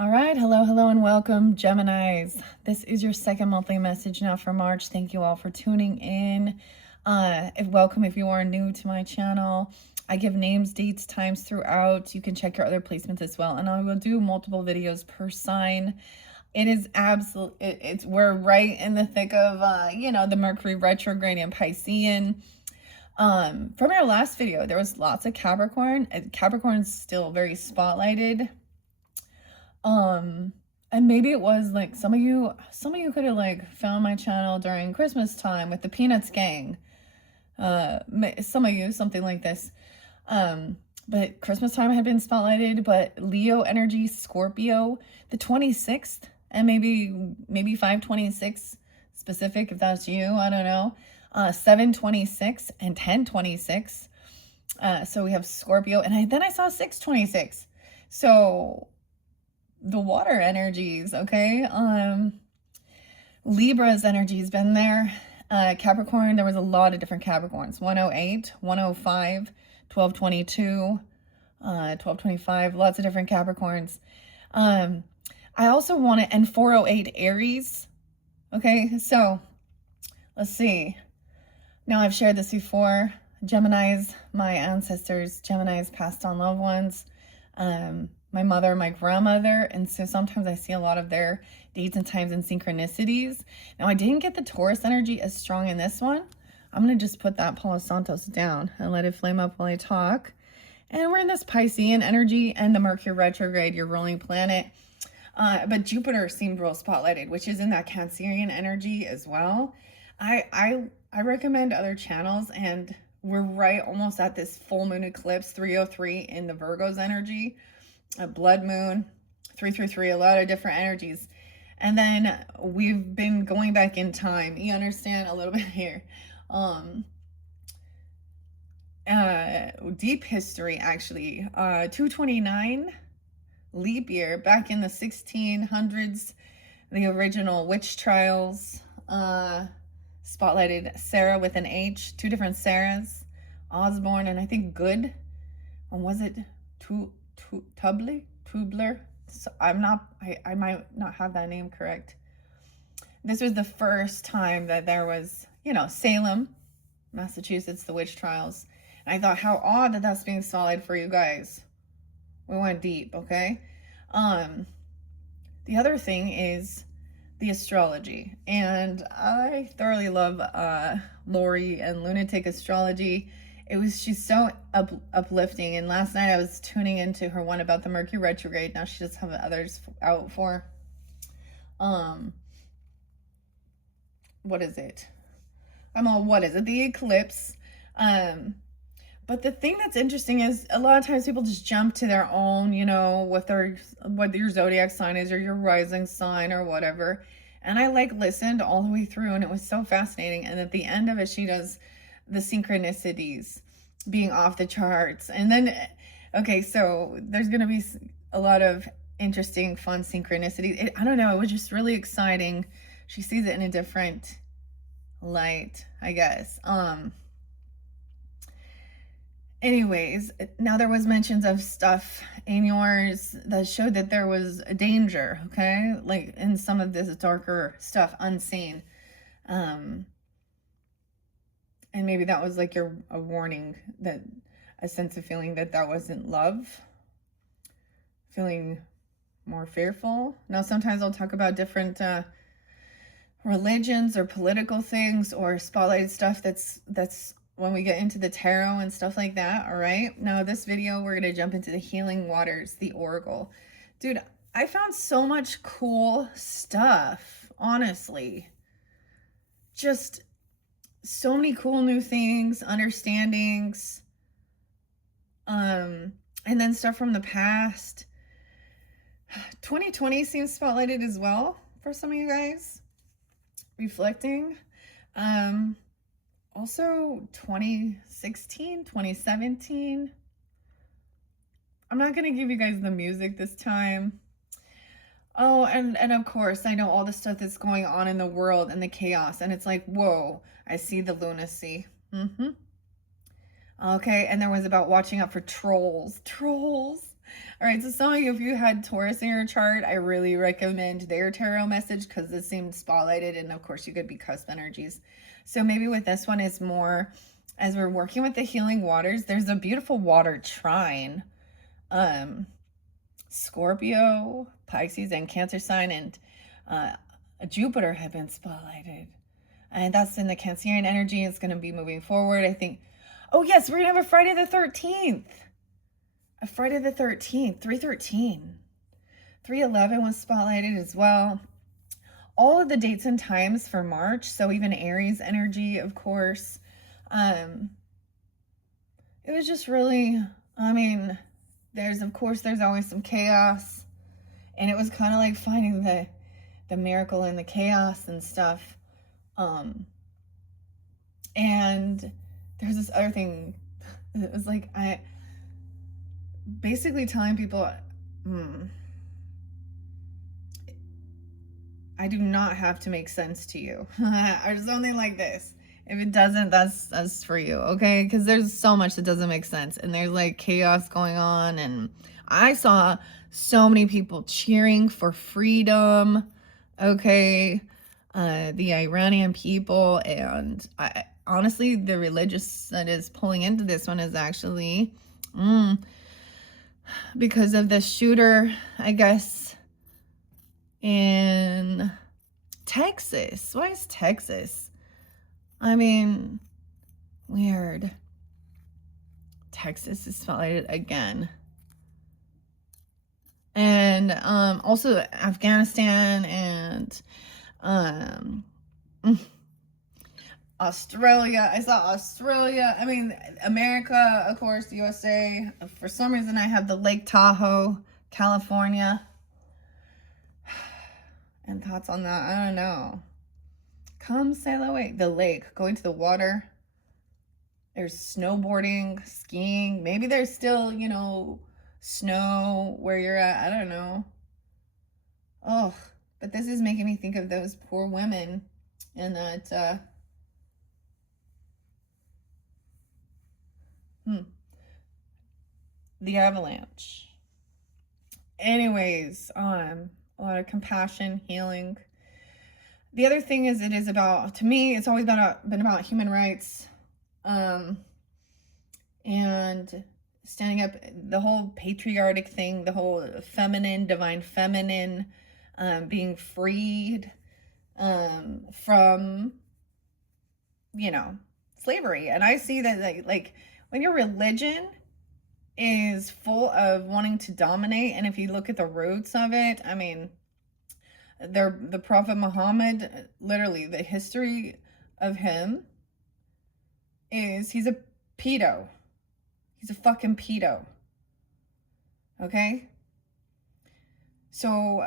All right, hello, and welcome, Geminis. This is your second monthly message now for March. Thank you all for tuning in. Welcome if you are new to my channel. I give names, dates, times throughout. You can check your other placements as well, and I will do multiple videos per sign. It is we're right in the thick of the Mercury retrograde and Piscean. From our last video, there was lots of Capricorn. Capricorn's still very spotlighted. And maybe it was like some of you could have like found my channel during Christmas time with the Peanuts gang. Some of you, something like this. But Christmas time had been spotlighted, but Leo energy, Scorpio, the 26th, and maybe 526 specific if that's you, I don't know. 726 and 1026. So we have Scorpio, and then I saw 626. So the water energies, okay? Libra's energy has been there. Capricorn, there was a lot of different Capricorns. 108, 105, 1222, 1225, lots of different Capricorns. I also want to, and 408 Aries. Okay, so let's see. Now I've shared this before. Geminis, my ancestors, Geminis passed on loved ones. My mother, my grandmother, and so sometimes I see a lot of their dates and times and synchronicities. Now, I didn't get the Taurus energy as strong in this one. I'm going to just put that Palo Santos down and let it flame up while I talk. And we're in this Piscean energy and the Mercury retrograde, your ruling planet. But Jupiter seemed real spotlighted, which is in that Cancerian energy as well. I recommend other channels, and we're right almost at this full moon eclipse, 303 in the Virgo's energy. A blood moon, 333, a lot of different energies. And then we've been going back in time. You understand a little bit here. Deep history, actually. 229 leap year, back in the 1600s, the original witch trials spotlighted Sarah with an H, two different Sarahs, Osborne, and I think Good. And was it Tubler? So I might not have that name correct. This was the first time that there was, Salem, Massachusetts, the witch trials. And I thought, how odd that that's being solid for you guys. We went deep, okay? The other thing is the astrology. And I thoroughly love Lori and Lunatic Astrology. She's so uplifting. And last night I was tuning into her one about the Mercury retrograde. Now she does have others out for, what is it? The eclipse. But the thing that's interesting is a lot of times people just jump to their own, what your zodiac sign is or your rising sign or whatever. And I listened all the way through, and it was so fascinating. And at the end of it, she does the synchronicities being off the charts. And then, okay, so there's going to be a lot of interesting, fun synchronicities. I don't know. It was just really exciting. She sees it in a different light, I guess. Anyways, now there was mentions of stuff in yours that showed that there was a danger, okay? Like in some of this darker stuff, unseen. And maybe that was like a warning, that a sense of feeling that wasn't love, feeling more fearful. Now, sometimes I'll talk about different religions or political things or spotlighted stuff that's when we get into the tarot and stuff like that. All right. Now, this video, we're going to jump into the healing waters, the oracle. Dude, I found so much cool stuff, honestly. Just so many cool new things, understandings, and then stuff from the past. 2020 seems spotlighted as well for some of you guys, reflecting. Also 2016, 2017. I'm not going to give you guys the music this time. Oh, and of course, I know all the stuff that's going on in the world and the chaos, and it's like, whoa, I see the lunacy. Okay, and there was about watching out for trolls. Trolls. All right, so some of you, if you had Taurus in your chart, I really recommend their tarot message because it seemed spotlighted, and of course you could be cusp energies. So maybe with this one is more, as we're working with the healing waters, there's a beautiful water trine. Scorpio, Pisces, and Cancer sign, and Jupiter have been spotlighted. And that's in the Cancerian energy. It's going to be moving forward, I think. Oh, yes, we're going to have a Friday the 13th. A Friday the 13th, 313. 311 was spotlighted as well. All of the dates and times for March, so even Aries energy, of course. It was just really, I mean, there's always some chaos. And it was kind of like finding the miracle in the chaos and stuff. And there's this other thing. It was like, basically telling people, I do not have to make sense to you, or something like this. If it doesn't, that's for you, okay? Because there's so much that doesn't make sense, and there's like chaos going on, and I saw so many people cheering for freedom, okay? The Iranian people, and honestly, the religious that is pulling into this one is actually because of the shooter, I guess, in Texas. Why is Texas? I mean, weird. Texas is spotlighted again. And also Afghanistan and Australia. I saw Australia. I mean, America, of course, USA. For some reason, I have the Lake Tahoe, California. And thoughts on that? I don't know. Come sail away. The lake, going to the water. There's snowboarding, skiing. Maybe there's still, snow where you're at. I don't know. Oh, but this is making me think of those poor women in that the avalanche. Anyways, a lot of compassion, healing. The other thing is, it is about, to me, it's always been about human rights, and standing up, the whole patriarchic thing, the whole feminine, divine feminine, being freed from, slavery. And I see that like when your religion is full of wanting to dominate, and if you look at the roots of it, I mean, the Prophet Muhammad, literally the history of him is he's a pedo. He's a fucking pedo. Okay? So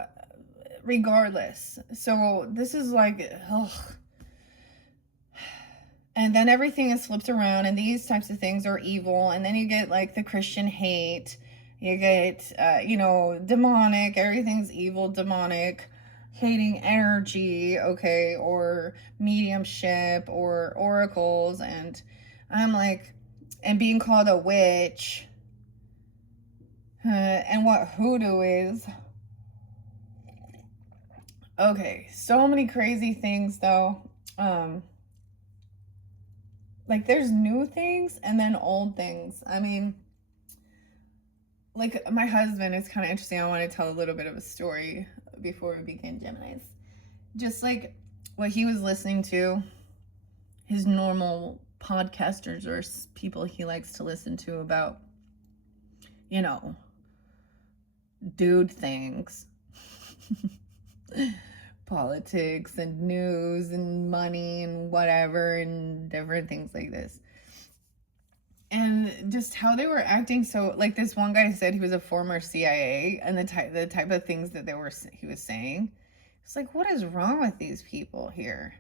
regardless, so this is like, ugh. And then everything is flipped around, and these types of things are evil. And then you get like the Christian hate. You get, demonic. Everything's evil, demonic, hating energy, okay, or mediumship, or oracles. And I'm like, and being called a witch. And what hoodoo is. Okay, so many crazy things though. Like there's new things and then old things. I mean, like my husband, it's kind of interesting. I want to tell a little bit of a story before we begin, Geminis. Just like what he was listening to, his normal podcasters or people he likes to listen to about, dude things. Politics and news and money and whatever and different things like this, and just how they were acting. So like this one guy said he was a former CIA, and the type of things that he was saying, it's like, what is wrong with these people here?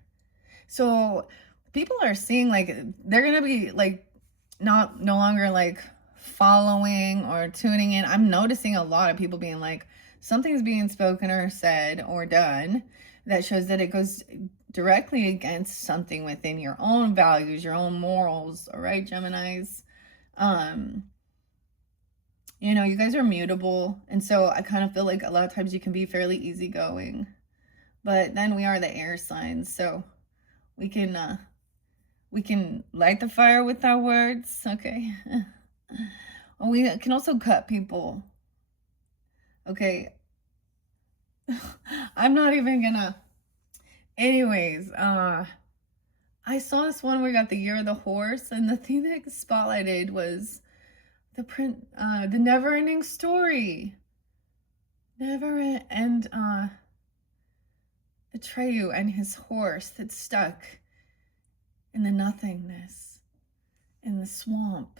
So people are seeing like they're gonna be like no longer like following or tuning in. I'm noticing a lot of people being like, something's being spoken or said or done that shows that it goes directly against something within your own values, your own morals. All right, Geminis. You know, you guys are mutable, and so I kind of feel like a lot of times you can be fairly easygoing. But then we are the air signs, so we can light the fire with our words, okay? We can also cut people. Okay. I'm not even gonna. Anyways, I saw this one where we got the year of the horse, and the thing that spotlighted was the never ending story. Atreyu and his horse that's stuck in the nothingness, in the swamp.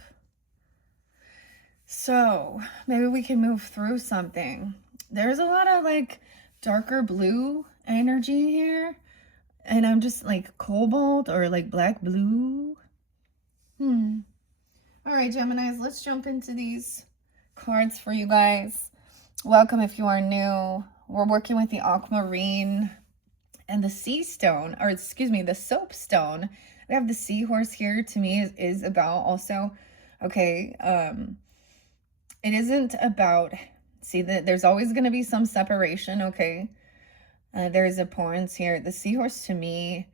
So maybe we can move through something. There's a lot of like darker blue energy here, and I'm just like cobalt or like black blue. All right, Geminis, let's jump into these cards for you guys. Welcome if you are new. We're working with the aquamarine and the sea stone, or excuse me, the soapstone. We have the seahorse here. To me is about also, okay, it isn't about, see that there's always going to be some separation, okay? There's importance here. The seahorse to me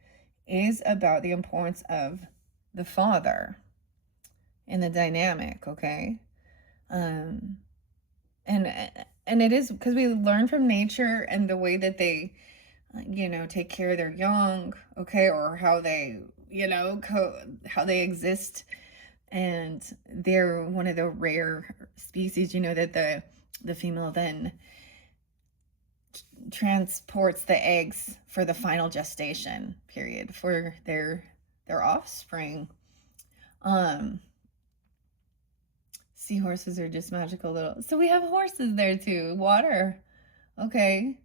is about the importance of the father in the dynamic, okay? And it is because we learn from nature and the way that they, you know, take care of their young, okay, or how they, you know, how they exist. And they're one of the rare species, you know, that the female then transports the eggs for the final gestation period for their offspring. Seahorses are just magical little. So we have horses there too. Water. Okay.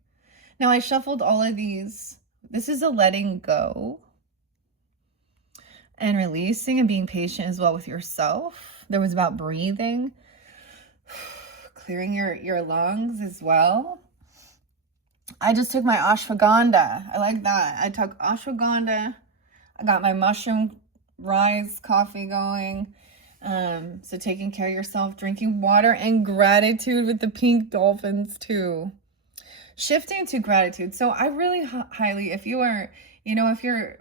Now I shuffled all of these. This is a letting go and releasing and being patient as well with yourself. There was about breathing, clearing your lungs as well. I just took my ashwagandha. I like that. I took ashwagandha. I got my mushroom rise coffee going. So taking care of yourself, drinking water, and gratitude with the pink dolphins too. Shifting to gratitude. So I really highly, if you are, you know, if you're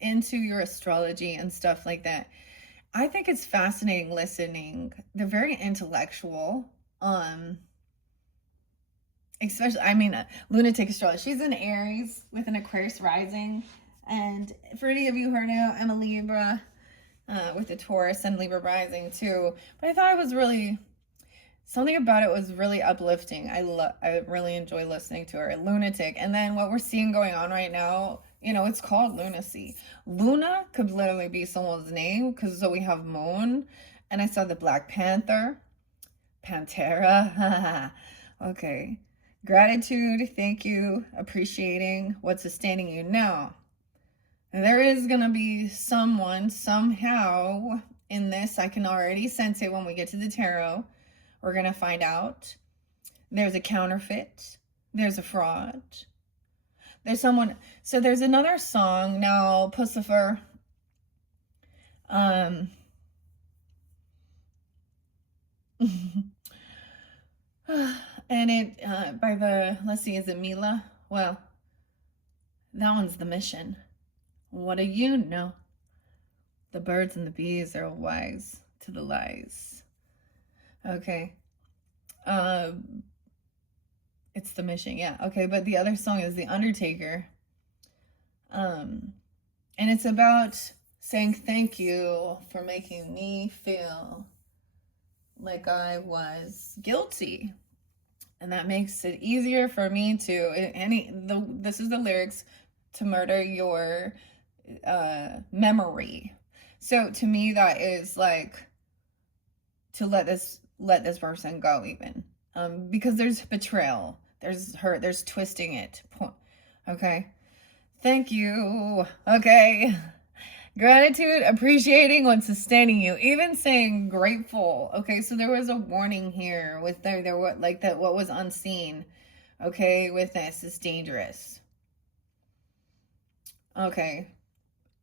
into your astrology and stuff like that, I think it's fascinating listening. They're very intellectual. Especially, I mean, lunatic astrology. She's an Aries with an Aquarius rising. And for any of you who are new, I'm a Libra with a Taurus and Libra rising too. But I thought it was really, something about it was really uplifting. I really enjoy listening to her. Lunatic. And then what we're seeing going on right now, you know, it's called lunacy. Luna could literally be someone's name, because so we have Moon. And I saw the Black Panther. Pantera. Okay. Gratitude, thank you, appreciating what's sustaining you. Now, there is going to be someone, somehow, in this. I can already sense it when we get to the tarot. We're going to find out. There's a counterfeit. There's a fraud. There's someone. So there's another song now, Pussifer. And it, by the, let's see, is it Mila? Well, that one's The Mission. What do you know? The birds and the bees are wise to the lies. Okay. It's The Mission, yeah. Okay, but the other song is The Undertaker. And it's about saying thank you for making me feel like I was guilty. And that makes it easier for me to, this is the lyrics, to murder your memory. So to me, that is like to let this person go, even. Because there's betrayal, there's hurt, there's twisting it. Okay. Thank you. Okay. Gratitude, appreciating what's sustaining you, even saying grateful. Okay, so there was a warning here with there what like that what was unseen. Okay, with this is dangerous. Okay,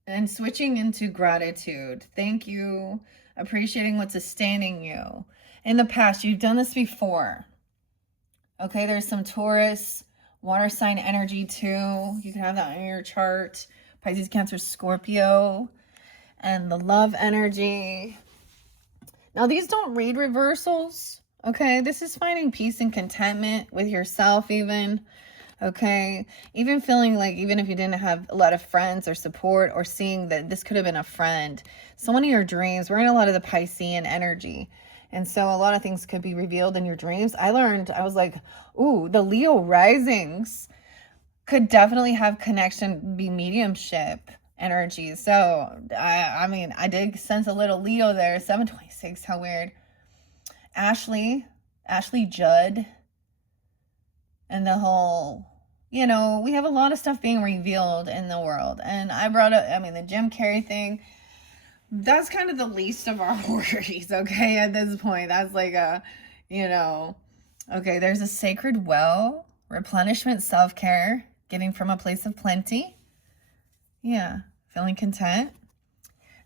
and switching into gratitude. Thank you, appreciating what's sustaining you. in the past, you've done this before. Okay, there's some Taurus, water sign energy too. You can have that in your chart. Pisces, Cancer, Scorpio, and the love energy. Now, these don't read reversals. Okay, this is finding peace and contentment with yourself even. Okay, even feeling like even if you didn't have a lot of friends or support, or seeing that this could have been a friend, someone in your dreams. We're in a lot of the Piscean energy. And so a lot of things could be revealed in your dreams. I was like, ooh, the Leo risings could definitely have connection, be mediumship energy. So, I mean, I did sense a little Leo there. 726, how weird. Ashley Judd, and the whole, we have a lot of stuff being revealed in the world. And I brought up, the Jim Carrey thing. That's kind of the least of our worries, okay, at this point. That's like okay, there's a sacred well, replenishment, self-care, giving from a place of plenty. Yeah, feeling content.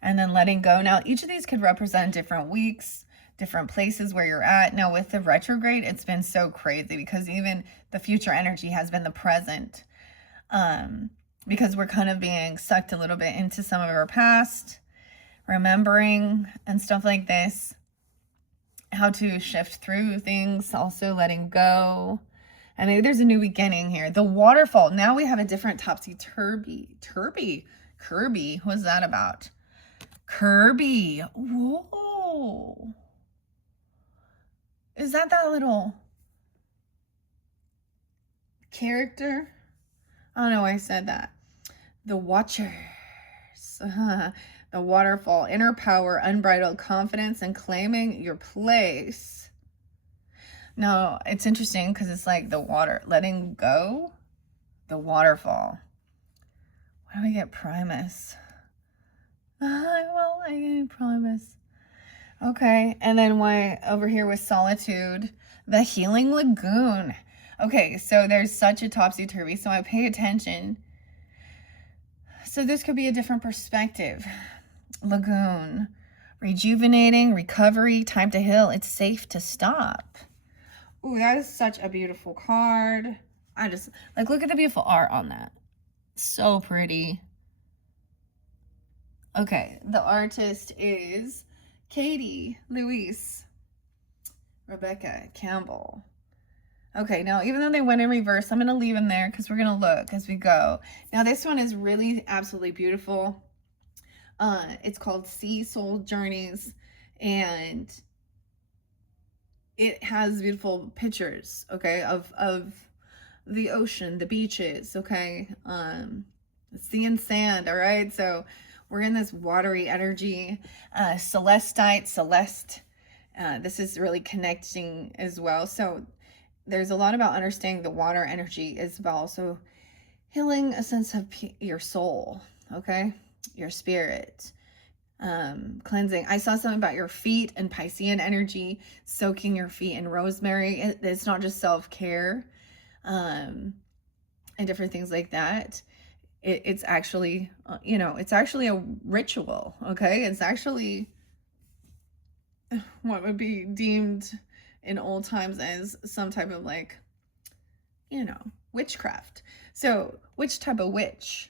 And then letting go. Now, each of these could represent different weeks, different places where you're at. Now, with the retrograde, it's been so crazy because even the future energy has been the present. Because we're kind of being sucked a little bit into some of our past, remembering and stuff like this, how to shift through things, also letting go. And maybe there's a new beginning here. The waterfall. Now we have a different topsy-turvy. Kirby. What's that about? Kirby. Whoa. Is that little character? I don't know why I said that. The Watchers. The waterfall, inner power, unbridled confidence, and claiming your place. Now, it's interesting because it's like the water, letting go, the waterfall. Why do I get Primus? I get Primus. Okay, and then why over here with solitude, the healing lagoon. Okay, so there's such a topsy-turvy, so I pay attention. So this could be a different perspective. Lagoon, rejuvenating, recovery, time to heal. It's safe to stop. Ooh, that is such a beautiful card. I just, look at the beautiful art on that. So pretty. Okay, the artist is Katie Louise Rebecca Campbell. Okay, now even though they went in reverse, I'm going to leave them there because we're going to look as we go. Now this one is really absolutely beautiful. It's called Sea Soul Journeys, and it has beautiful pictures, okay, of the ocean, the beaches, okay, sea and sand, all right? So we're in this watery energy, Celeste. This is really connecting as well. So there's a lot about understanding the water energy is about also healing a sense of your soul, okay? Your spirit, cleansing. I saw something about your feet and Piscean energy, soaking your feet in rosemary. It's not just self-care, and different things like that. It's actually, it's actually a ritual, okay? It's actually what would be deemed in old times as some type of witchcraft. So which type of witch?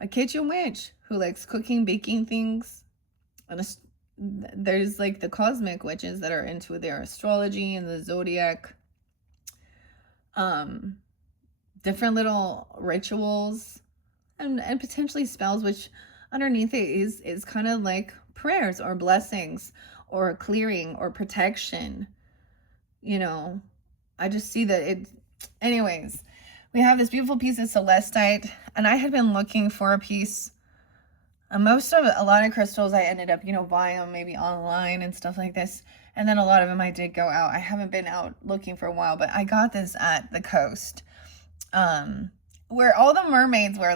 A kitchen witch who likes cooking, baking things. And there's the cosmic witches that are into their astrology and the zodiac. Different little rituals and potentially spells, which underneath it is kind of like prayers or blessings or clearing or protection. I just see that anyways. We have this beautiful piece of celestite, and I had been looking for a piece. A lot of crystals I ended up, buying them maybe online and stuff like this. And then a lot of them I did go out. I haven't been out looking for a while, but I got this at the coast, where all the mermaids were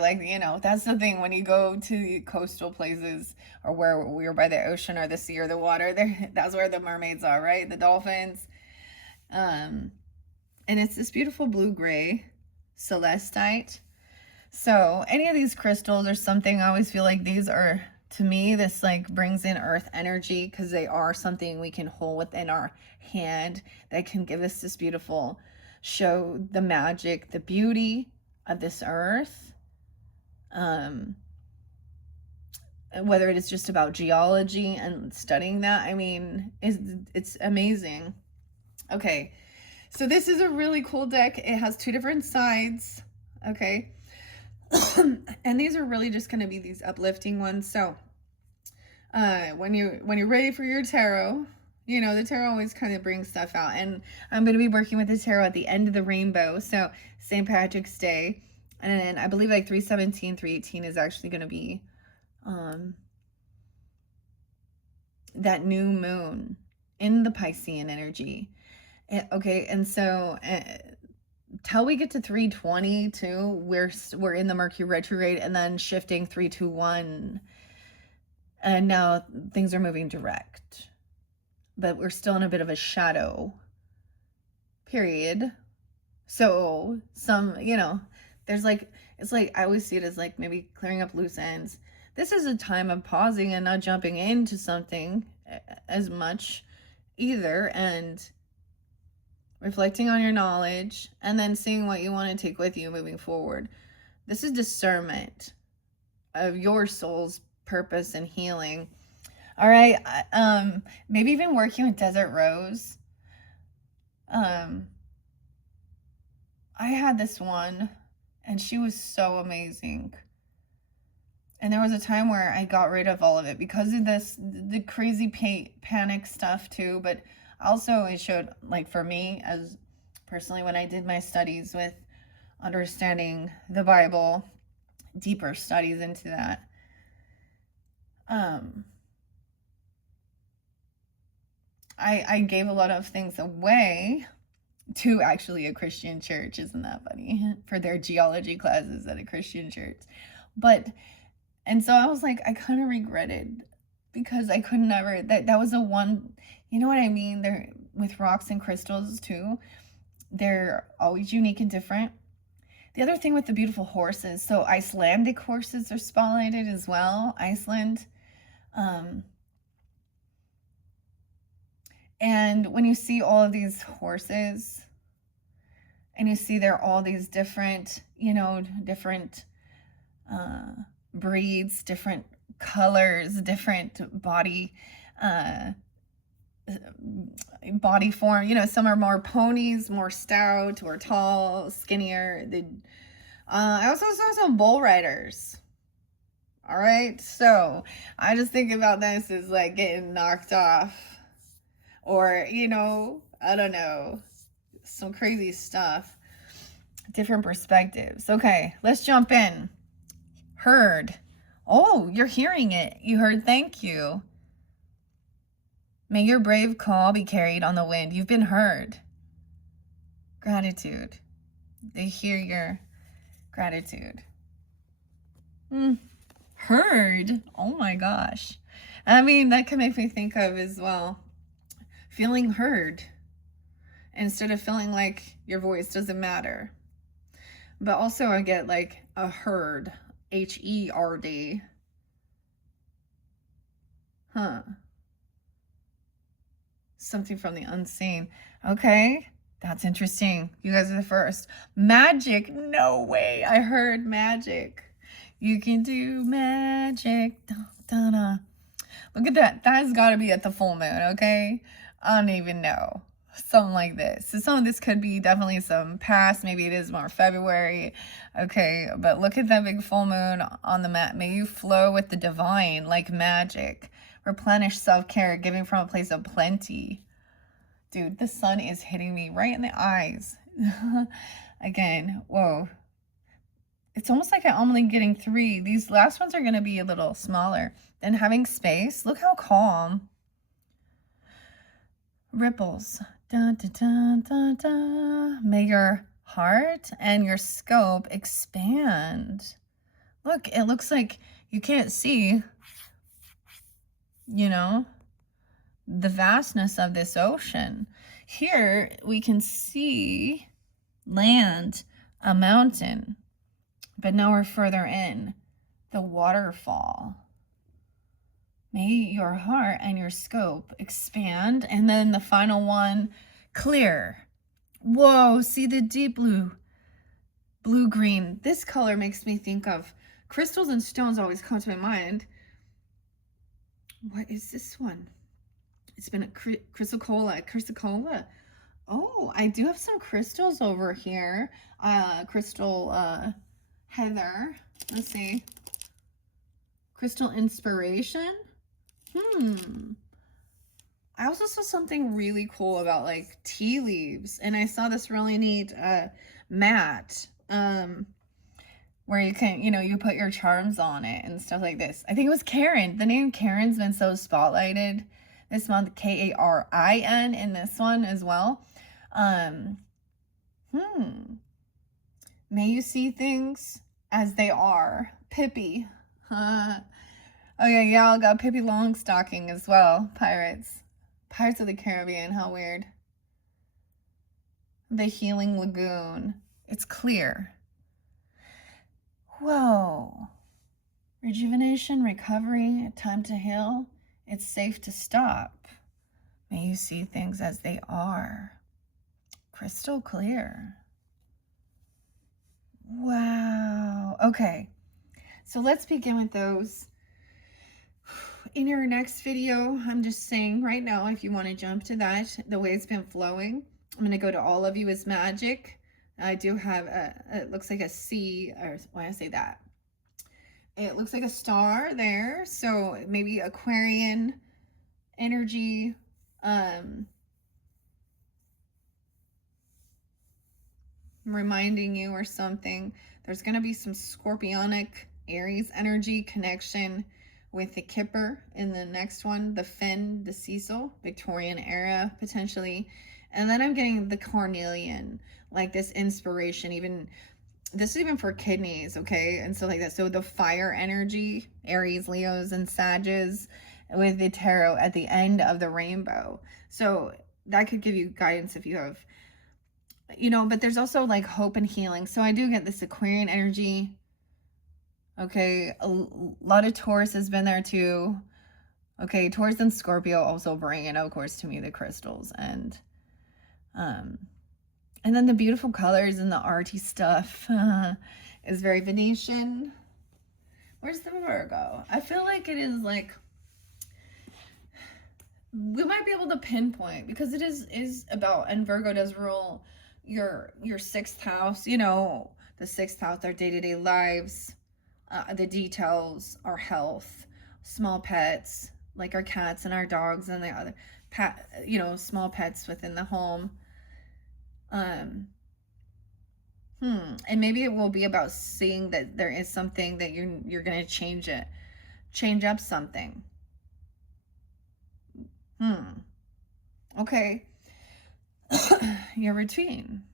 that's the thing when you go to the coastal places or where we're by the ocean or the sea or the water, that's where the mermaids are, right? The dolphins. And it's this beautiful blue-gray celestite. So any of these crystals or something, I always feel like these are to me, this like brings in earth energy because they are something we can hold within our hand that can give us this beautiful, show the magic, the beauty of this earth. Whether it is just about geology and studying that, I mean, it's amazing. Okay, so this is a really cool deck. It has two different sides. Okay. And these are really just going to be these uplifting ones. So when you're ready for your tarot, you know, the tarot always kind of brings stuff out, and I'm going to be working with the tarot at the end of the rainbow, so St. Patrick's Day, and I believe like 317 318 is actually going to be that new moon in the Piscean energy. Okay, and so till we get to 322, we're in the Mercury retrograde, and then shifting 321, and now things are moving direct, but we're still in a bit of a shadow period. So some, you know, there's like, it's like, I always see it as like maybe clearing up loose ends. This is a time of pausing and not jumping into something as much either, and reflecting on your knowledge, and then seeing what you want to take with you moving forward. This is discernment of your soul's purpose and healing. All right. Maybe even working with Desert Rose. I had this one, and she was so amazing. And there was a time where I got rid of all of it because of the crazy panic stuff too. But also it showed, like, for me, as personally, when I did my studies with understanding the Bible, deeper studies into that, I gave a lot of things away to actually a Christian church. Isn't that funny? For their geology classes at a Christian church. And so I was like, I kind of regretted, because I could never, that was the one, you know what I mean? They're with rocks and crystals too. They're always unique and different. The other thing with the beautiful horses, so Icelandic horses are spotlighted as well, Iceland. And when you see all of these horses, and you see they're all these different, you know, different breeds, different colors, different body form, you know, some are more ponies, more stout or tall, skinnier. I also saw some bull riders. All right, so I just think about this as like getting knocked off, or, you know, I don't know, some crazy stuff, different perspectives. Okay, let's jump in. Heard. Oh, you're hearing it. You heard thank you. May your brave call be carried on the wind. You've been heard. Gratitude. They hear your gratitude. Heard. Oh my gosh. I mean, that can make me think of as well, feeling heard instead of feeling like your voice doesn't matter. But also I get like a herd, H-E-R-D. Something from the unseen. Okay, that's interesting. You guys are the first. Magic. No way. I heard magic. You can do magic. Da, da, da. Look at that. That has got to be at the full moon, okay? I don't even know. Something like this. So some of this could be definitely some past. Maybe it is more February. Okay, but look at that big full moon on the mat. May you flow with the divine like magic. Replenish self-care, giving from a place of plenty. Dude, the sun is hitting me right in the eyes. Again, whoa. It's almost like I'm only getting 3. These last ones are going to be a little smaller. Then having space. Look how calm. Ripples. Da, da, da, da, da. May your heart and your scope expand. Look, it looks like you can't see, you know, the vastness of this ocean. Here we can see land, a mountain, but now we're further in, the waterfall. May your heart and your scope expand. And then the final one, clear. Whoa, see the deep blue, blue-green. This color makes me think of crystals and stones always come to my mind. What is this one? It's been a chrysocolla. Oh, I do have some crystals over here. Crystal heather. Let's see. Crystal inspiration. I also saw something really cool about like tea leaves, and I saw this really neat mat where you can, you put your charms on it and stuff like this. I think it was Karen. The name Karen's been so spotlighted this month. Karin in this one as well. May you see things as they are. Pippi. Oh yeah, y'all got Pippi Longstocking as well. Pirates of the Caribbean. How weird. The Healing Lagoon. It's clear. Whoa. Rejuvenation, recovery, time to heal. It's safe to stop. May you see things as they are. Crystal clear. Wow. Okay. So let's begin with those. In your next video, I'm just saying right now, if you want to jump to that, the way it's been flowing, I'm going to go to All of You is Magic. I do have it looks like a C, or why I say that. It looks like a star there. So maybe Aquarian energy. Reminding you or something. There's going to be some Scorpionic Aries energy connection with the Kipper in the next one, the Finn, the Cecil, Victorian era potentially. And then I'm getting the Carnelian, like this inspiration, even this is even for kidneys, okay, and stuff like that. So the fire energy, Aries, Leos, and Sages with the tarot at the end of the rainbow. So that could give you guidance if you have, but there's also like hope and healing. So I do get this Aquarian energy. Okay, a lot of Taurus has been there too. Okay, Taurus and Scorpio also bring in, of course, to me the crystals and then the beautiful colors and the arty stuff is very Venetian. Where's the Virgo? I feel like it is like we might be able to pinpoint because it is about, and Virgo does rule your sixth house. The sixth house, our day-to-day lives. The details, our health, small pets, like our cats and our dogs and the other small pets within the home. And maybe it will be about seeing that there is something that you're going to change up something. Okay. Your routine.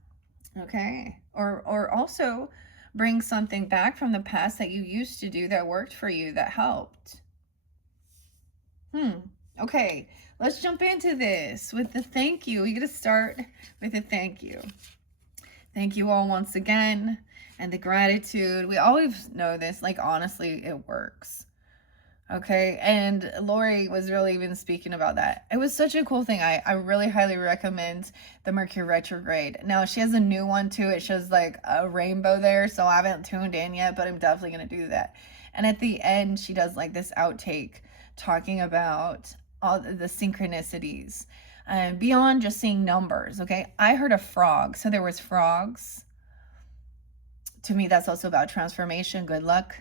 Okay. Or also bring something back from the past that you used to do that worked for you, that helped. Okay, let's jump into this with the thank you. We got to start with a thank you. Thank you all once again, and the gratitude. We always know this, like honestly, it works. Okay, and Lori was really even speaking about that. It was such a cool thing. I really highly recommend the Mercury retrograde. Now, she has a new one too. It shows like a rainbow there, so I haven't tuned in yet, but I'm definitely going to do that. And at the end, she does like this outtake talking about all the synchronicities and beyond just seeing numbers, okay? I heard a frog, so there was frogs. To me, that's also about transformation, good luck,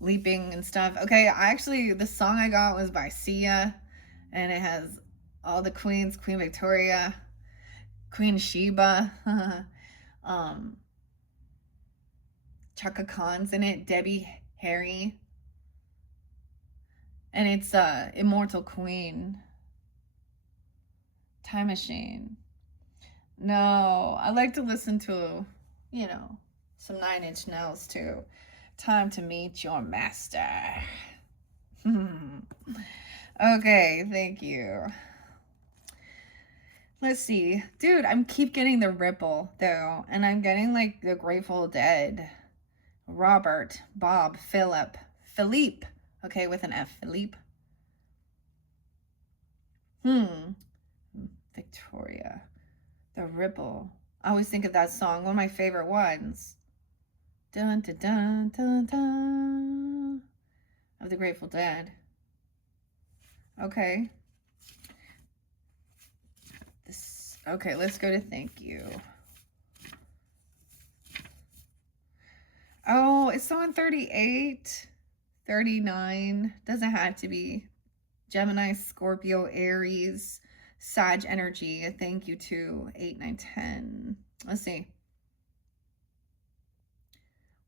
leaping and stuff. Okay, the song I got was by Sia, and it has all the queens, Queen Victoria, Queen Sheba, Chaka Khan's in it, Debbie Harry, and it's Immortal Queen, Time Machine. No, I like to listen to, some 9 Inch Nails too. Time to meet your master. Okay, thank you. Let's see. Dude, I'm keep getting the Ripple, though. And I'm getting, like, the Grateful Dead. Robert, Bob, Philippe, Okay, with an F, Philippe. Victoria. The Ripple. I always think of that song, one of my favorite ones. Dun dun dun dun dun. Of the Grateful Dead. Okay. Okay, let's go to thank you. Oh, it's someone 38, 39. Doesn't have to be. Gemini, Scorpio, Aries, Sag energy. A thank you to 8, 9, 10. Let's see.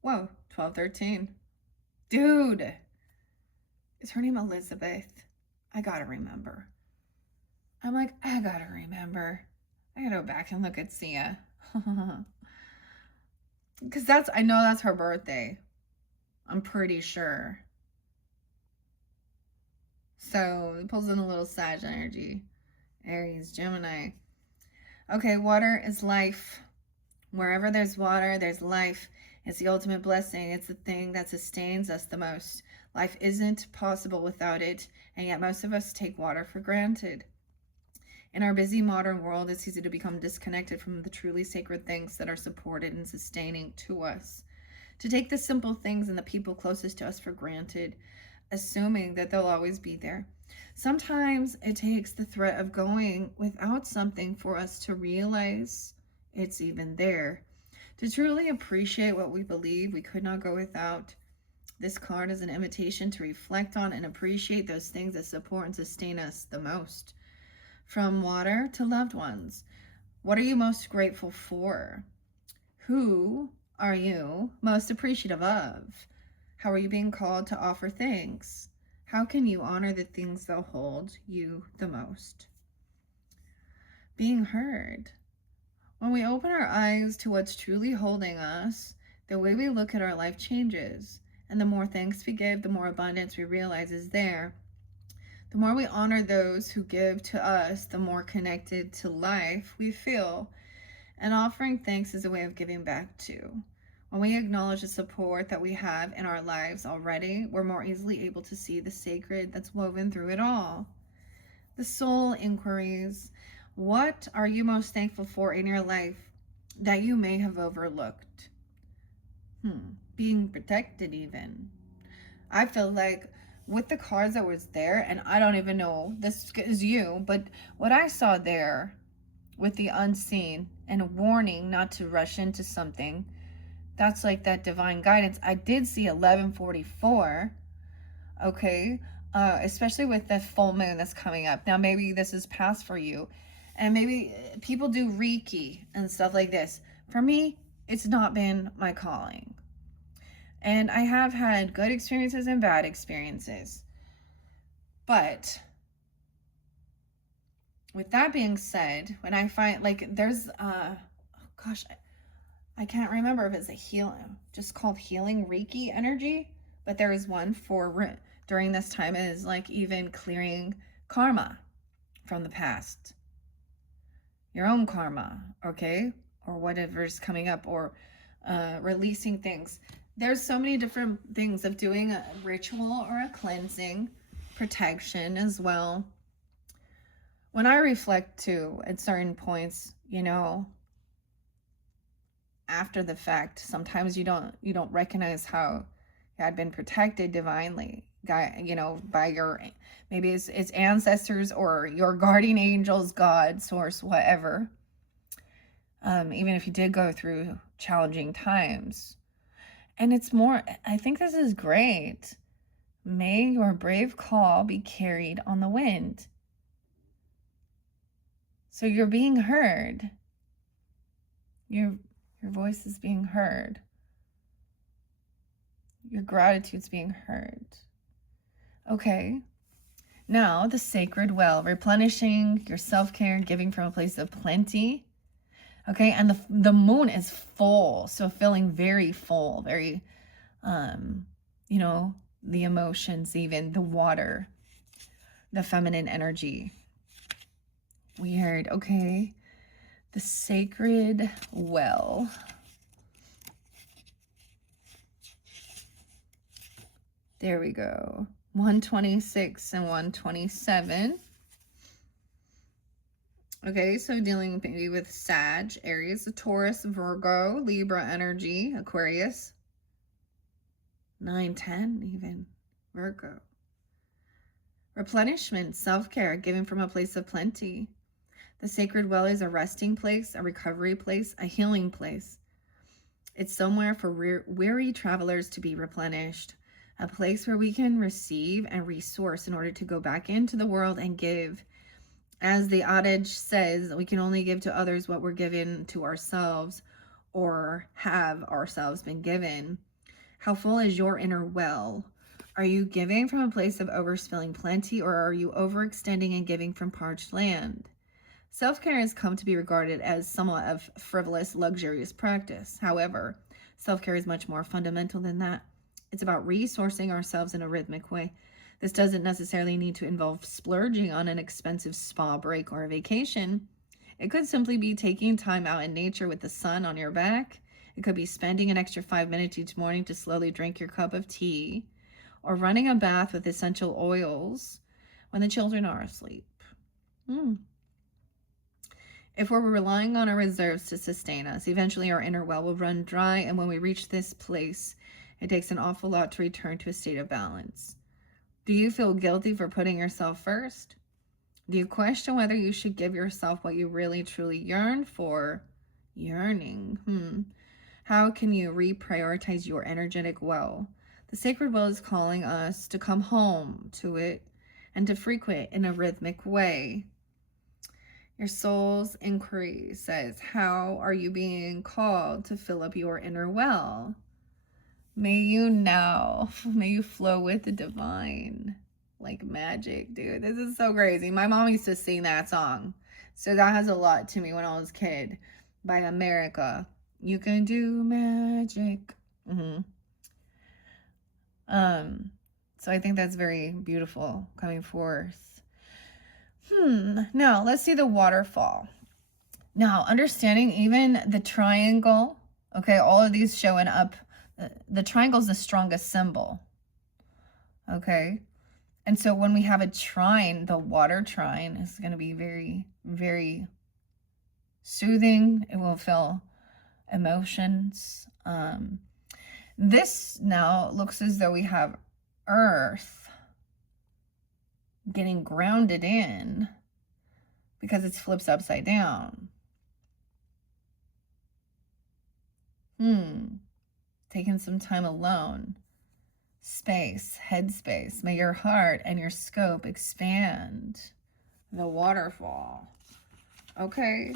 Whoa, 12, 13. Dude. Is her name Elizabeth? I gotta remember. I'm like, I gotta remember. I gotta go back and look at Sia. Because I know that's her birthday. I'm pretty sure. So it pulls in a little Sag energy. Aries, Gemini. Okay, water is life. Wherever there's water, there's life. It's the ultimate blessing. It's the thing that sustains us the most. Life isn't possible without it, and yet most of us take water for granted. In our busy modern world, it's easy to become disconnected from the truly sacred things that are supported and sustaining to us. To take the simple things and the people closest to us for granted, assuming that they'll always be there. Sometimes it takes the threat of going without something for us to realize it's even there. To truly appreciate what we believe we could not go without. This card is an invitation to reflect on and appreciate those things that support and sustain us the most. From water to loved ones. What are you most grateful for? Who are you most appreciative of? How are you being called to offer thanks? How can you honor the things that hold you the most? Being heard. When we open our eyes to what's truly holding us, the way we look at our life changes. And the more thanks we give, the more abundance we realize is there. The more we honor those who give to us, the more connected to life we feel. And offering thanks is a way of giving back too. When we acknowledge the support that we have in our lives already, we're more easily able to see the sacred that's woven through it all. The soul inquiries. What are you most thankful for in your life that you may have overlooked? Being protected even. I feel like with the cards that was there, and I don't even know, this is you, but what I saw there with the unseen and a warning not to rush into something, that's like that divine guidance. I did see 1144, okay, especially with the full moon that's coming up. Now, maybe this is past for you, and maybe people do Reiki and stuff like this. For me, it's not been my calling. And I have had good experiences and bad experiences. But with that being said, when I find, like, there's, gosh, I can't remember if it's a healing, just called healing Reiki energy. But there is one for during this time is like even clearing karma from the past. Your own karma, okay? Or whatever's coming up, or releasing things. There's so many different things of doing a ritual or a cleansing, protection as well. When I reflect too at certain points, you know, after the fact, sometimes you don't recognize how you had been protected divinely, you know, by your, maybe it's ancestors or your guardian angels, God, source, whatever. Even if you did go through challenging times. And it's more, I think this is great. May your brave call be carried on the wind. So you're being heard. Your voice is being heard. Your gratitude's being heard. Okay. Now, the sacred well, replenishing your self-care, giving from a place of plenty. Okay, and the moon is full, so feeling very full, very, you know, the emotions, even the water, the feminine energy. Weird. Okay, the sacred well. There we go. 126 and 127. Okay, so dealing maybe with Sag, Aries, Taurus, Virgo, Libra energy, Aquarius. 9, 10 even, Virgo. Replenishment, self-care, giving from a place of plenty. The sacred well is a resting place, a recovery place, a healing place. It's somewhere for weary travelers to be replenished, a place where we can receive and resource in order to go back into the world and give. As the adage says, we can only give to others what we're given to ourselves or have ourselves been given. How full is your inner well? Are you giving from a place of overspilling plenty, or are you overextending and giving from parched land? Self-care has come to be regarded as somewhat of frivolous, luxurious practice. However, self-care is much more fundamental than that. It's about resourcing ourselves in a rhythmic way. This doesn't necessarily need to involve splurging on an expensive spa break or a vacation. It could simply be taking time out in nature with the sun on your back. It could be spending an extra 5 minutes each morning to slowly drink your cup of tea, or running a bath with essential oils when the children are asleep. If we're relying on our reserves to sustain us, eventually our inner well will run dry, and when we reach this place, it takes an awful lot to return to a state of balance. Do you feel guilty for putting yourself first? Do you question whether you should give yourself what you really truly yearn for? Yearning. How can you reprioritize your energetic well? The sacred well is calling us to come home to it and to frequent in a rhythmic way. Your soul's inquiry says, how are you being called to fill up your inner well? May you flow with the divine like magic, dude. This is so crazy. My mom used to sing that song, so that has a lot to me when I was a kid, by America. You can do magic. So I think that's very beautiful coming forth. Now let's see the waterfall. Now, understanding even the triangle, okay, all of these showing up. The triangle is the strongest symbol, okay? And so when we have a trine, the water trine is going to be very, very soothing. It will feel emotions. This now looks as though we have Earth getting grounded in because it flips upside down. Taking some time alone. Space, headspace. May your heart and your scope expand. The waterfall. Okay.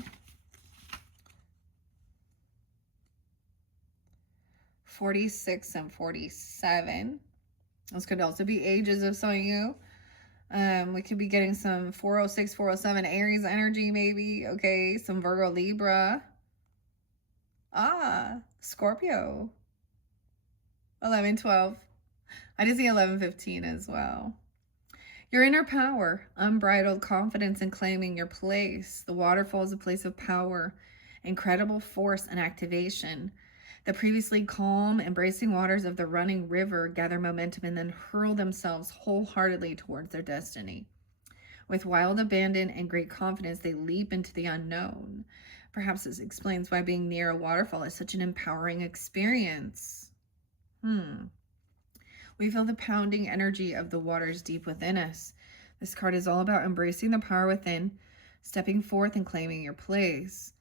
46 and 47. This could also be ages of some of you. We could be getting some 406, 407 Aries energy maybe. Okay, some Virgo, Libra. Scorpio. 11, 12. I did see 11, 15 as well. Your inner power, unbridled confidence in claiming your place. The waterfall is a place of power, incredible force and activation. The previously calm, embracing waters of the running river gather momentum and then hurl themselves wholeheartedly towards their destiny. With wild abandon and great confidence, they leap into the unknown. Perhaps this explains why being near a waterfall is such an empowering experience. We feel the pounding energy of the waters deep within us. This card is all about embracing the power within, stepping forth and claiming your place.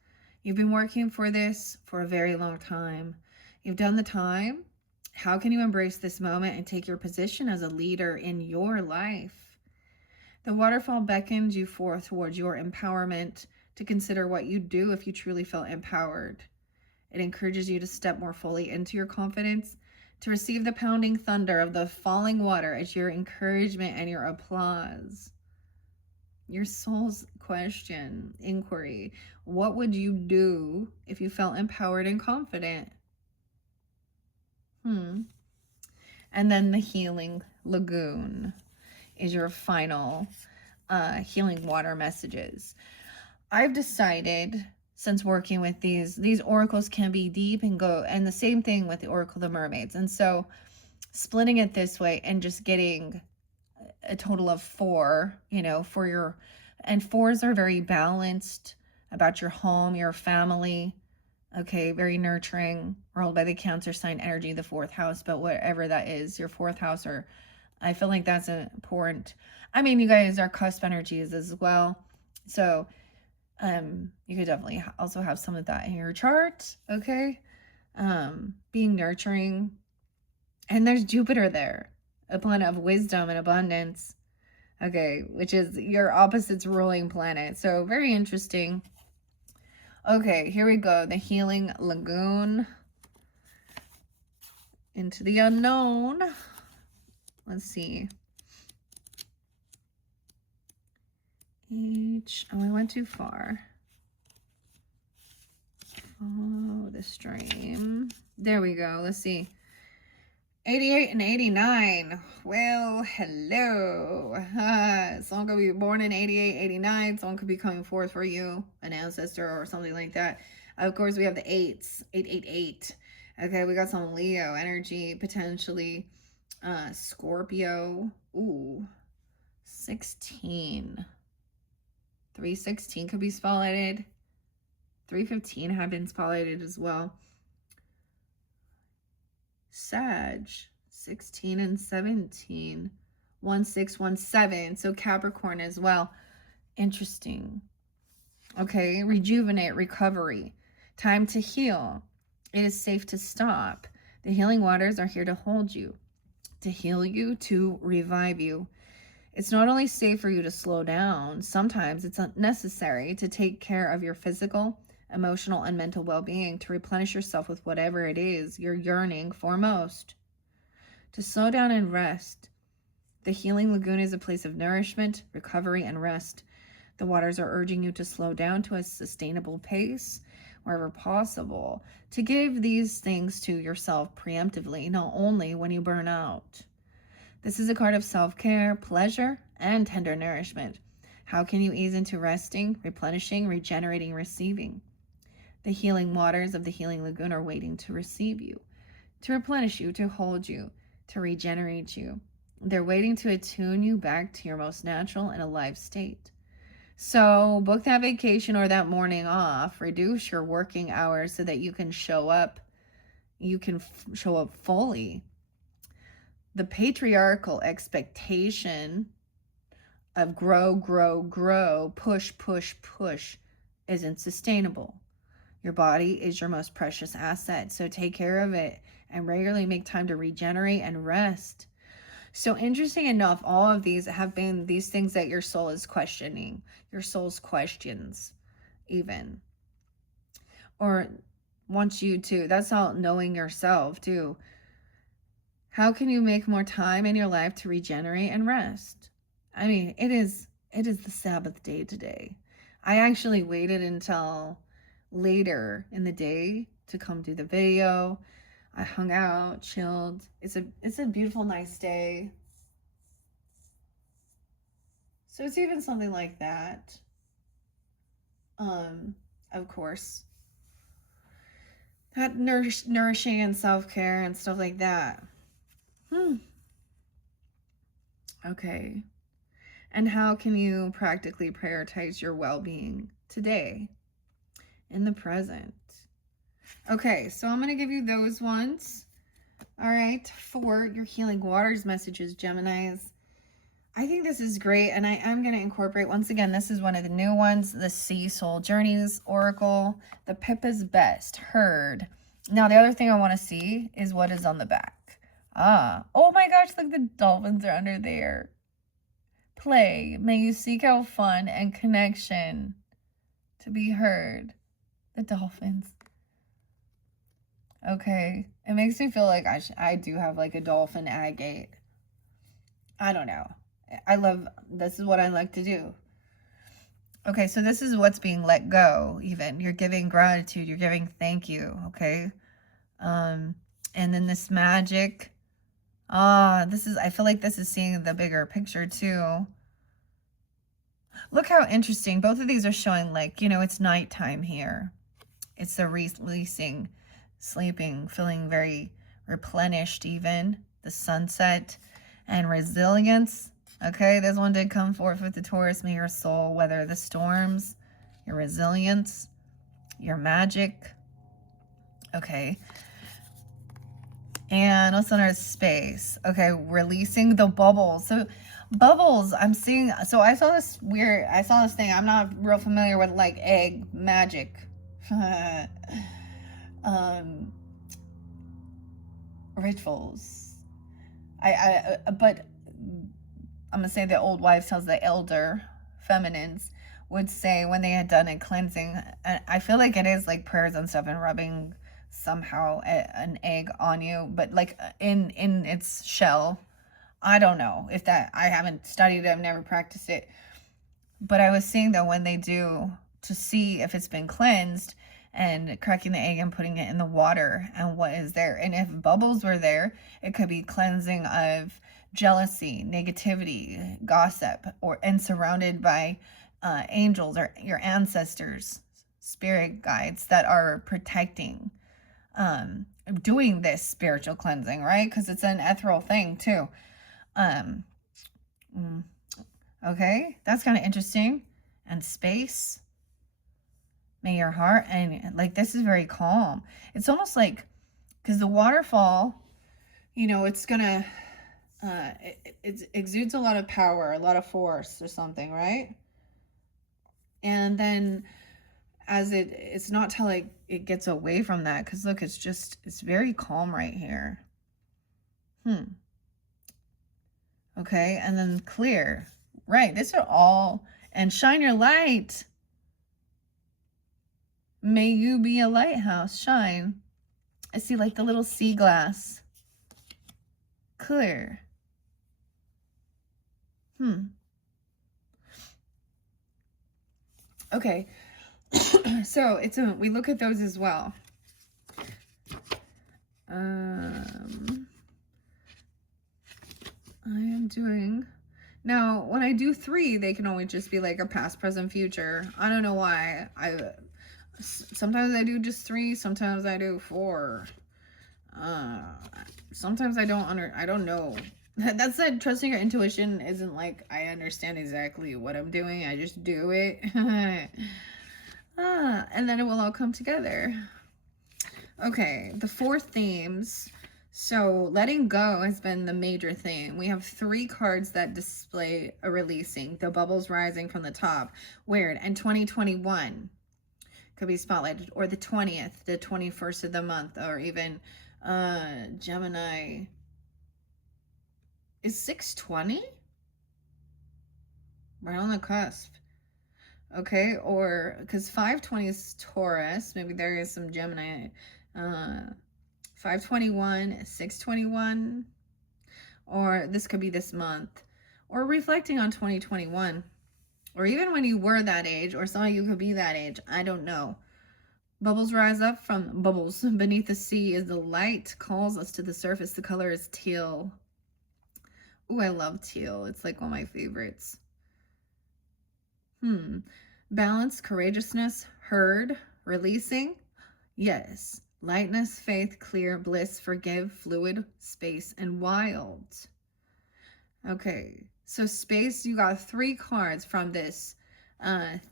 You've been working for this for a very long time. You've done the time. How can you embrace this moment and take your position as a leader in your life? The waterfall beckons you forth towards your empowerment, to consider what you'd do if you truly felt empowered. It encourages you to step more fully into your confidence, to receive the pounding thunder of the falling water as your encouragement and your applause. Your soul's question, inquiry. What would you do if you felt empowered and confident? And then the healing lagoon is your final healing water messages. I've decided, since working with these oracles can be deep and and the same thing with the Oracle of the Mermaids. And so splitting it this way and just getting a total of 4, for your, and 4s are very balanced about your home, your family. Okay, very nurturing, ruled by the Cancer sign energy, the 4th house, but whatever that is, your 4th house, or I feel like that's important. I mean, you guys are cusp energies as well. So, you could definitely also have some of that in your chart, okay? Being nurturing. And there's Jupiter there, a planet of wisdom and abundance, okay, which is your opposite's ruling planet. So very interesting. Okay, here we go. The healing lagoon. Into the unknown. Let's see. Oh, I went too far. Follow the stream. There we go. Let's see. 88 and 89. Well, hello. Someone could be born in 88, 89. Someone could be coming forth for you, an ancestor or something like that. Of course, we have the 8s, 888. Okay, we got some Leo energy, potentially. Scorpio. Ooh, 16. 316 could be spotlighted. 315 have been spotlighted as well. Sag, 16 and 17. 1617. So Capricorn as well. Interesting. Okay, rejuvenate, recovery. Time to heal. It is safe to stop. The healing waters are here to hold you, to heal you, to revive you. It's not only safe for you to slow down, sometimes it's necessary to take care of your physical, emotional, and mental well-being, to replenish yourself with whatever it is you're yearning for most. To slow down and rest. The healing lagoon is a place of nourishment, recovery, and rest. The waters are urging you to slow down to a sustainable pace wherever possible, to give these things to yourself preemptively, not only when you burn out. This is a card of self-care, pleasure, and tender nourishment. How can you ease into resting, replenishing, regenerating, receiving? The healing waters of the healing lagoon are waiting to receive you, to replenish you, to hold you, to regenerate you. They're waiting to attune you back to your most natural and alive state. So book that vacation or that morning off. Reduce your working hours so that you can show up. You can show up fully. The patriarchal expectation of grow, grow, grow, push, push, push isn't sustainable. Your body is your most precious asset, so take care of it and regularly make time to regenerate and rest. So interesting enough, all of these have been these things that your soul is questioning, your soul's questions even, or wants you to. That's all knowing yourself too. How can you make more time in your life to regenerate and rest? I mean, it is the Sabbath day today. I actually waited until later in the day to come do the video. I hung out, chilled. It's a beautiful, nice day. So it's even something like that. Of course, that nourishing and self-care and stuff like that. Okay. And how can you practically prioritize your well-being today, in the present? Okay, so I'm going to give you those ones. All right, for your healing waters messages, Geminis. I think this is great, and I am going to incorporate, once again, this is one of the new ones, the Sea Soul Journeys Oracle, the Pippa's Best, Heard. Now, the other thing I want to see is what is on the back. Oh my gosh, look, the dolphins are under there. Play, may you seek out fun and connection to be heard. The dolphins. Okay, it makes me feel like I do have like a dolphin agate. I don't know. This is what I like to do. Okay, so this is what's being let go, even. You're giving gratitude, you're giving thank you, okay? And then this magic. I feel like this is seeing the bigger picture too. Look how interesting. Both of these are showing like, it's nighttime here. It's the releasing, sleeping, feeling very replenished even. The sunset and resilience. Okay, this one did come forth with the Taurus. May your soul weather the storms, your resilience, your magic. Okay. And what's under space? Okay, releasing the bubbles. So bubbles, I'm seeing, so I saw this thing. I'm not real familiar with like egg magic. Rituals. But I'm gonna say the old wives tells the elder feminines would say when they had done a cleansing, and I feel like it is like prayers and stuff and rubbing somehow an egg on you, but like in its shell. I don't know if that, I haven't studied it, I've never practiced it, but I was seeing that when they do to see if it's been cleansed and cracking the egg and putting it in the water and what is there, and if bubbles were there, it could be cleansing of jealousy, negativity, gossip, and surrounded by angels or your ancestors, spirit guides that are protecting, doing this spiritual cleansing, right? Because it's an ethereal thing too. Okay, that's kind of interesting. And space. May your heart, and like this is very calm. It's almost like, because the waterfall, you know, it's gonna it exudes a lot of power, a lot of force or something, right? And then as it's not till like it gets away from that, because look, it's very calm right here. Okay, and then clear, right? These are all, and shine your light. May you be a lighthouse, shine. I see like the little sea glass. Clear. Okay. So we look at those as well. I am doing, now when I do 3, they can always just be like a past, present, future. I don't know why. Sometimes I do just 3, sometimes I do 4. Sometimes I don't know. That's that trusting your intuition isn't like I understand exactly what I'm doing. I just do it. And then it will all come together. Okay, the 4 themes. So letting go has been the major theme. We have 3 cards that display a releasing. The bubbles rising from the top. Weird. And 2021 could be spotlighted. Or the 20th, the 21st of the month. Or even Gemini. Is 620? Right on the cusp. Okay, or because 520 is Taurus. Maybe there is some Gemini. 521, 621. Or this could be this month. Or reflecting on 2021. Or even when you were that age, or some of you could be that age. I don't know. Bubbles rise up from bubbles beneath the sea as the light calls us to the surface. The color is teal. Ooh, I love teal. It's like one of my favorites. Balance, courageousness, heard, releasing. Yes. Lightness, faith, clear, bliss, forgive, fluid, space, and wild. Okay. So space, you got 3 cards from this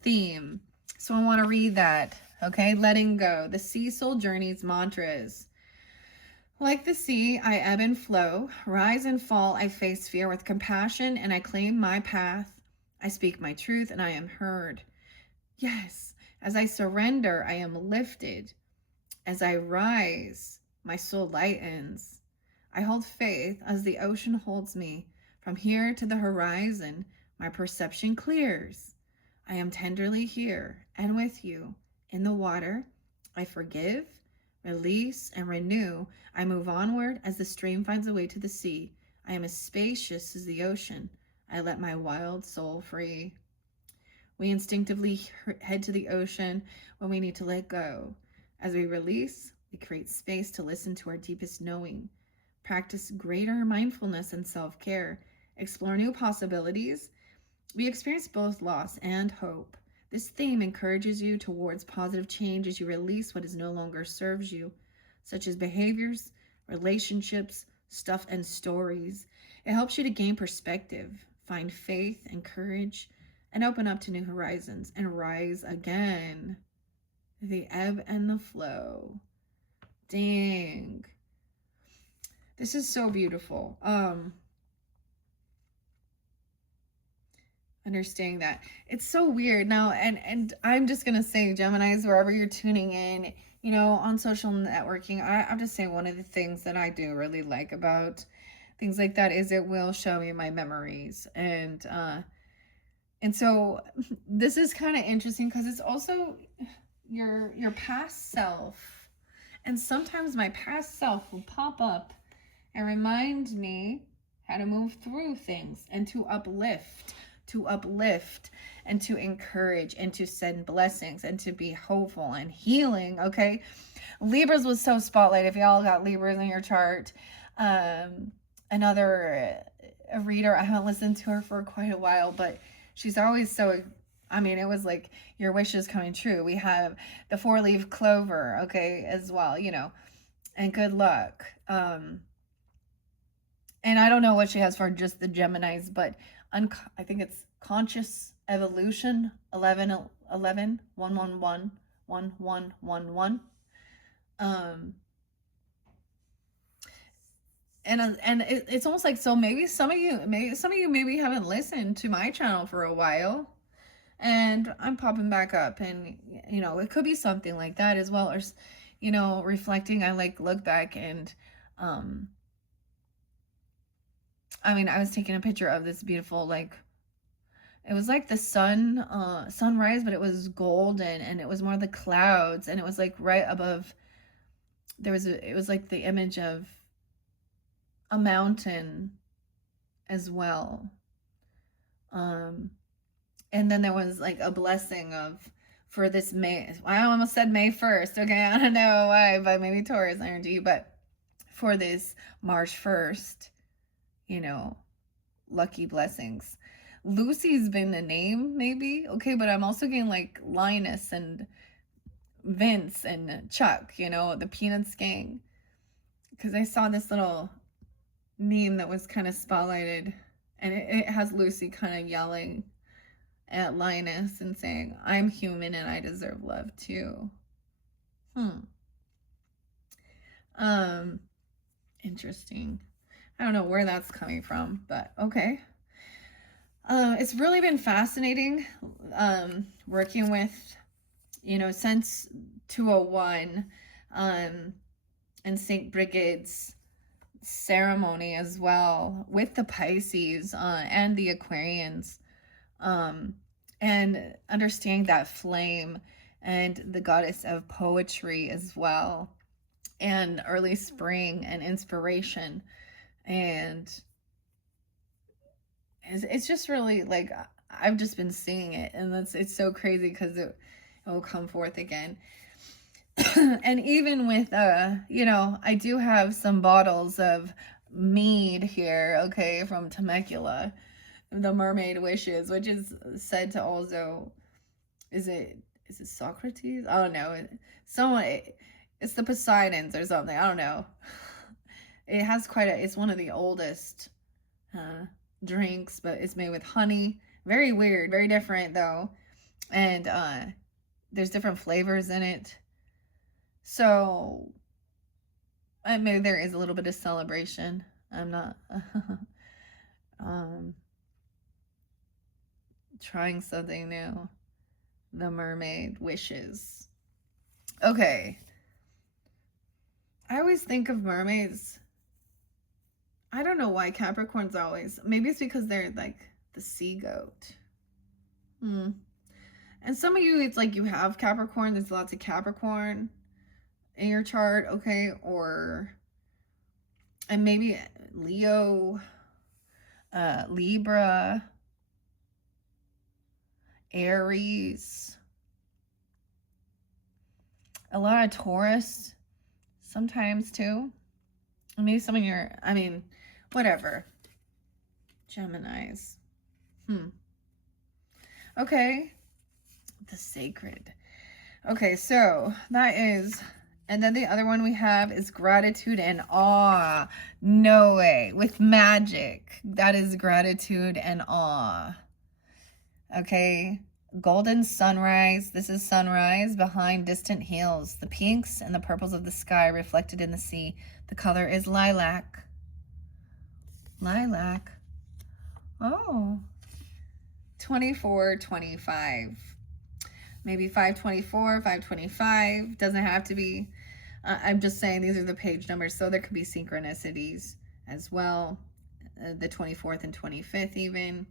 theme. So I want to read that. Okay. Letting go. The Sea Soul Journey's mantras. Like the sea, I ebb and flow, rise and fall, I face fear with compassion, and I claim my path. I speak my truth, and I am heard. Yes, as I surrender, I am lifted. As I rise, my soul lightens. I hold faith as the ocean holds me. From here to the horizon, my perception clears. I am tenderly here and with you. In the water, I forgive, release, and renew. I move onward as the stream finds a way to the sea. I am as spacious as the ocean. I let my wild soul free. We instinctively head to the ocean when we need to let go. As we release, we create space to listen to our deepest knowing. Practice greater mindfulness and self-care. Explore new possibilities. We experience both loss and hope. This theme encourages you towards positive change as you release what is no longer serves you, such as behaviors, relationships, stuff, and stories. It helps you to gain perspective, find faith and courage, and open up to new horizons and rise again. The ebb and the flow. Dang. This is so beautiful. Understanding that. It's so weird now, and I'm just gonna say, Geminis, wherever you're tuning in, you know, on social networking, I'm just saying one of the things that I do really like about things like that is it will show me my memories. And so this is kind of interesting because it's also your past self. And sometimes my past self will pop up and remind me how to move through things and to uplift and to encourage and to send blessings and to be hopeful and healing. Okay. Libras was so spotlight. If y'all got Libras in your chart, another a reader, I haven't listened to her for quite a while, but she's always so, I mean, it was like your wish is coming true. We have the 4-leaf clover, okay, as well, you know, and good luck. And I don't know what she has for just the Geminis, but I think it's conscious evolution 11 11 111 1111. And it's almost like, so maybe some of you maybe haven't listened to my channel for a while, and I'm popping back up, and you know, it could be something like that as well, or you know, reflecting. I like look back and I mean, I was taking a picture of this beautiful, like, it was like the sunrise, but it was golden, and it was more the clouds, and it was like right above, it was like the image of a mountain as well. And then there was like a blessing for this May. I almost said May 1st. Okay, I don't know why, but maybe Taurus energy, but for this March 1st, you know, lucky blessings. Lucy's been a name, maybe. Okay, but I'm also getting like Linus and Vince and Chuck, you know, the Peanuts gang. Because I saw this little meme that was kind of spotlighted, and it has Lucy kind of yelling at Linus and saying, "I'm human and I deserve love too." Interesting. I don't know where that's coming from, but okay. It's really been fascinating working with, you know, since 201 and St. Brigide's ceremony as well, with the Pisces and the Aquarians, and understanding that flame and the goddess of poetry as well, and early spring and inspiration. And it's just really like, I've just been seeing it, and it's so crazy because it will come forth again. And even with you know, I do have some bottles of mead here, okay, from Temecula, the Mermaid Wishes, which is said to also, is it Socrates? I don't know. It's the Poseidons or something. I don't know. It has it's one of the oldest drinks, but it's made with honey. Very weird, very different though. And there's different flavors in it. So maybe there is a little bit of celebration. I'm not trying something new. The Mermaid Wishes. Okay. I always think of mermaids. I don't know why Capricorns always. Maybe it's because they're like the sea goat. And some of you, it's like you have Capricorn. There's lots of Capricorn in your chart, okay? And maybe Leo, Libra, Aries, a lot of Taurus sometimes too. Maybe some of your, I mean, whatever. Geminis. Okay. The sacred. Okay, so that is And then the other one we have is gratitude and awe. No way. With magic. That is gratitude and awe. Okay. Golden sunrise. This is sunrise behind distant hills. The pinks and the purples of the sky reflected in the sea. The color is lilac. Lilac. Oh. 2425. Maybe 524, 525. Doesn't have to be. I'm just saying these are the page numbers, so there could be synchronicities as well. The 24th and 25th even.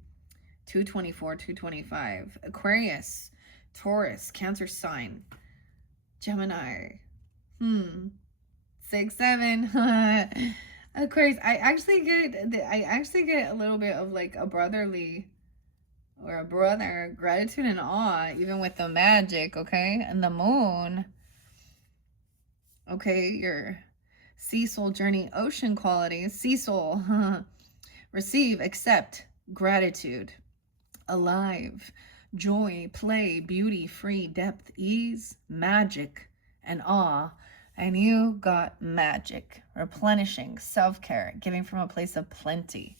224, 225. Aquarius, Taurus, Cancer sign, Gemini. 6, 7. Aquarius. I actually get a little bit of like a brotherly or a brother, gratitude and awe, even with the magic, okay? And the moon. Okay, your sea soul journey, ocean qualities, sea soul. Receive, accept, gratitude, alive, joy, play, beauty, free, depth, ease, magic, and awe. And you got magic, replenishing, self-care, giving from a place of plenty.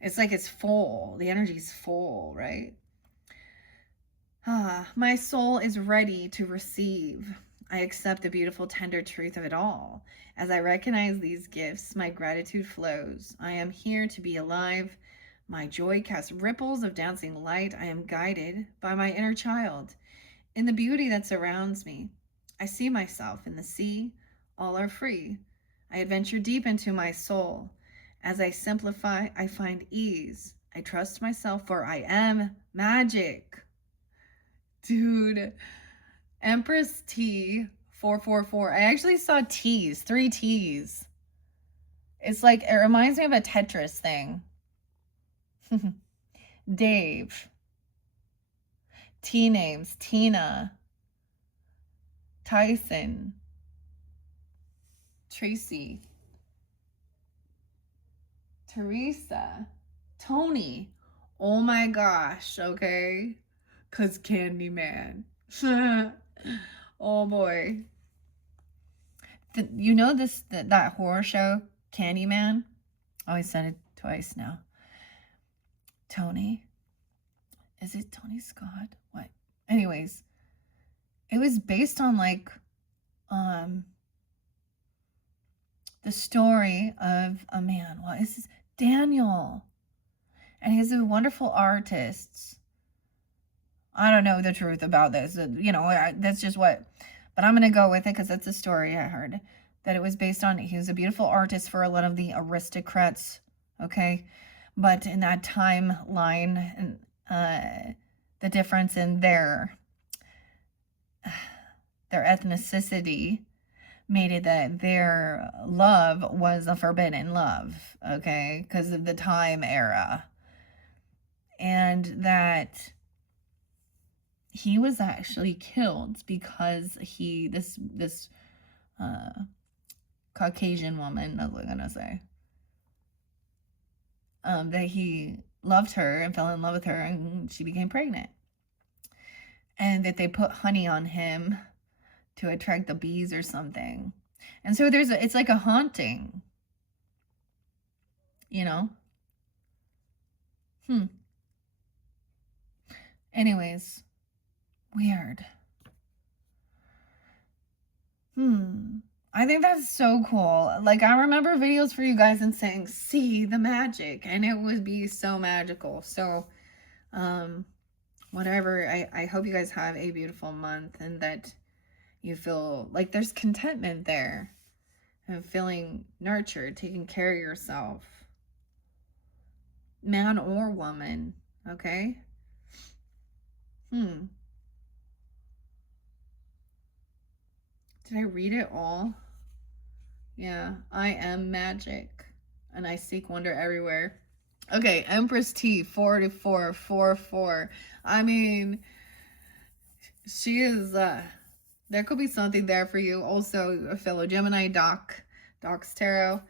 It's like it's full. The energy's full, right? My soul is ready to receive. I accept the beautiful, tender truth of it all. As I recognize these gifts, my gratitude flows. I am here to be alive. My joy casts ripples of dancing light. I am guided by my inner child. In the beauty that surrounds me, I see myself in the sea. All are free. I adventure deep into my soul. As I simplify, I find ease. I trust myself, for I am magic. Dude, Empress T 444. I actually saw T's, 3 T's. It's like, it reminds me of a Tetris thing. Dave. T names, Tina, Tyson, Tracy, Teresa, Tony. Oh my gosh, okay? Cause Candyman. Oh boy. You know that horror show, Candyman? Oh, I said it twice now. Tony. Is it Tony Scott? What? Anyways, it was based on like the story of a man. What is this? Daniel. And he's a wonderful artist. I don't know the truth about this. You know, that's just what, but I'm going to go with it because that's a story I heard that it was based on. He was a beautiful artist for a lot of the aristocrats. Okay. But in that timeline, the difference in their ethnicity made it that their love was a forbidden love, okay, because of the time era. And that he was actually killed because this Caucasian woman, I was gonna say, that he loved her and fell in love with her, and she became pregnant. And that they put honey on him to attract the bees or something. And so it's like a haunting, you know? Anyways, weird. I think that's so cool. Like, I remember videos for you guys and saying, see the magic, and it would be so magical. So, whatever, I hope you guys have a beautiful month and that you feel like there's contentment there and feeling nurtured, taking care of yourself, man or woman, okay? Did I read it all? Yeah, I am magic and I seek wonder everywhere. Okay, Empress T 4444. I mean, she is there could be something there for you. Also, a fellow Gemini, Doc's Tarot.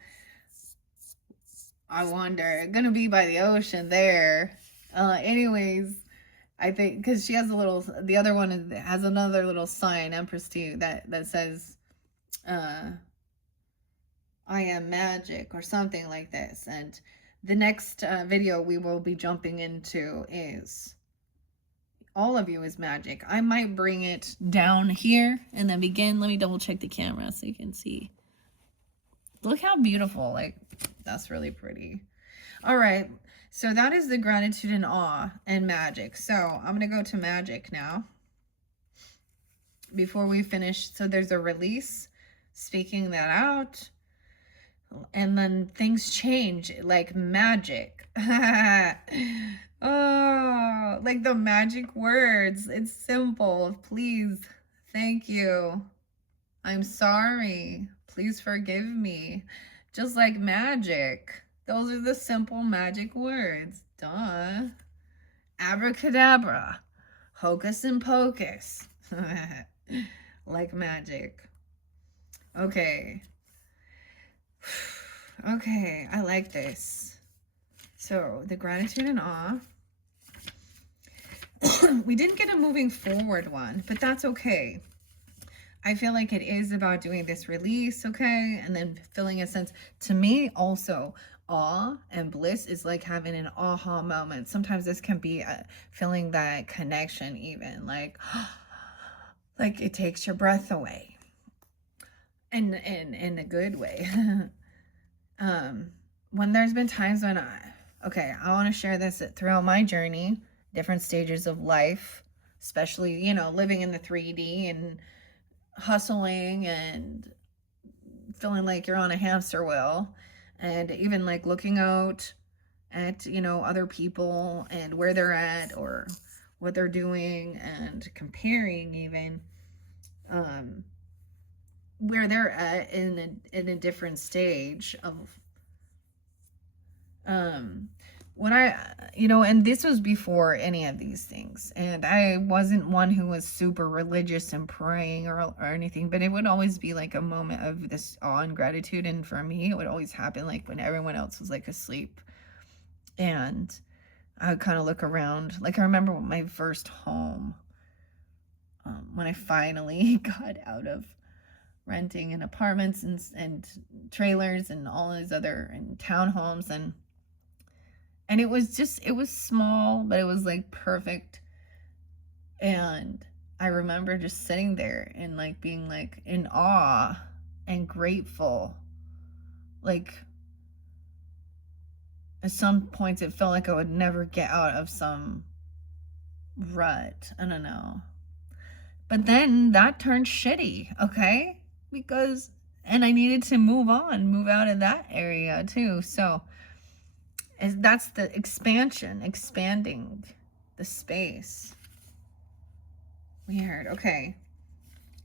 I wonder, gonna be by the ocean there. Anyways, I think because she has a little, the other one has another little sign, Empress too, that says, I am magic or something like this. And the next video we will be jumping into is all of you is magic. I might bring it down here and then begin. Let me double check the camera so you can see. Look how beautiful. Like, that's really pretty. All right. So that is the gratitude and awe and magic. So I'm going to go to magic now before we finish. So there's a release, speaking that out. And then things change like magic. Oh, like the magic words. It's simple. Please. Thank you. I'm sorry. Please forgive me. Just like magic. Those are the simple magic words. Duh. Abracadabra. Hocus and pocus. Like magic. Okay. Okay, I like this. So, the gratitude and awe. We didn't get a moving forward one, but that's okay. I feel like it is about doing this release, okay? And then feeling a sense. To me, also, awe and bliss is like having an aha moment. Sometimes this can be feeling that connection even. Like it takes your breath away. In a good way. When there's been times when I want to share this throughout my journey, different stages of life, especially, you know, living in the 3D and hustling and feeling like you're on a hamster wheel, and even like looking out at, you know, other people and where they're at or what they're doing and comparing even where they're at in a different stage of when and this was before any of these things, and I wasn't one who was super religious and praying or anything, but it would always be like a moment of this awe and gratitude. And for me, it would always happen like when everyone else was like asleep, and I would kind of look around. Like, I remember my first home, when I finally got out of renting in apartments and trailers and all these other and townhomes, and it was small, but it was like perfect. And I remember just sitting there and like being like in awe and grateful. Like, at some points it felt like I would never get out of some rut. I don't know. But then that turned shitty, okay? And I needed to move out of that area too. So that's the expanding the space. Weird. Okay.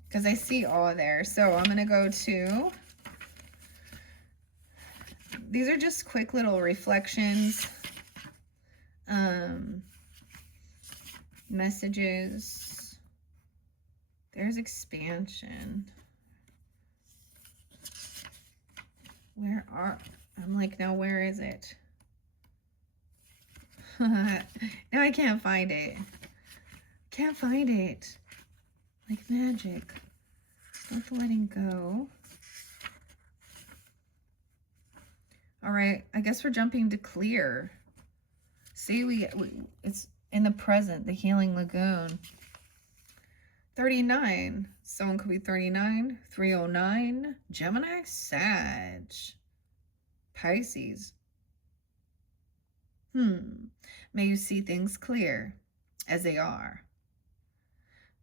Because I see all there. So I'm going to go to, these are just quick little reflections. Messages. There's expansion. I'm like, now where is it? Now I can't find it. Can't find it. Like magic. Start letting go. All right, I guess we're jumping to clear. See, it's in the present, the healing lagoon. 39. Someone could be 39. 309. Gemini, Sag. Pisces. May you see things clear as they are.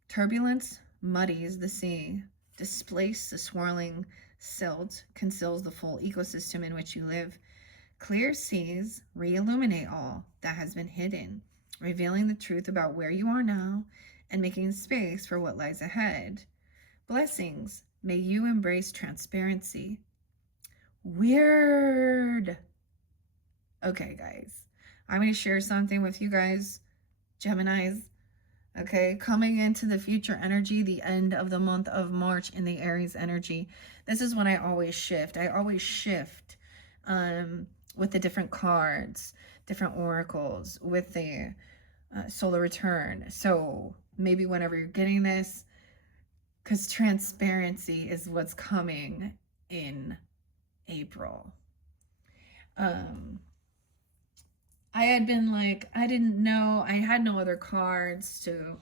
Turbulence muddies the sea. Displace the swirling silt, conceals the full ecosystem in which you live. Clear seas re-illuminate all that has been hidden, revealing the truth about where you are now and making space for what lies ahead. Blessings, may you embrace transparency. Weird. Okay, guys. I'm going to share something with you guys, Geminis. Okay, coming into the future energy, the end of the month of March in the Aries energy. This is when I always shift. I always shift with the different cards, different oracles, with the solar return. So maybe whenever you're getting this, because transparency is what's coming in April. I had been like, I didn't know, I had no other cards to,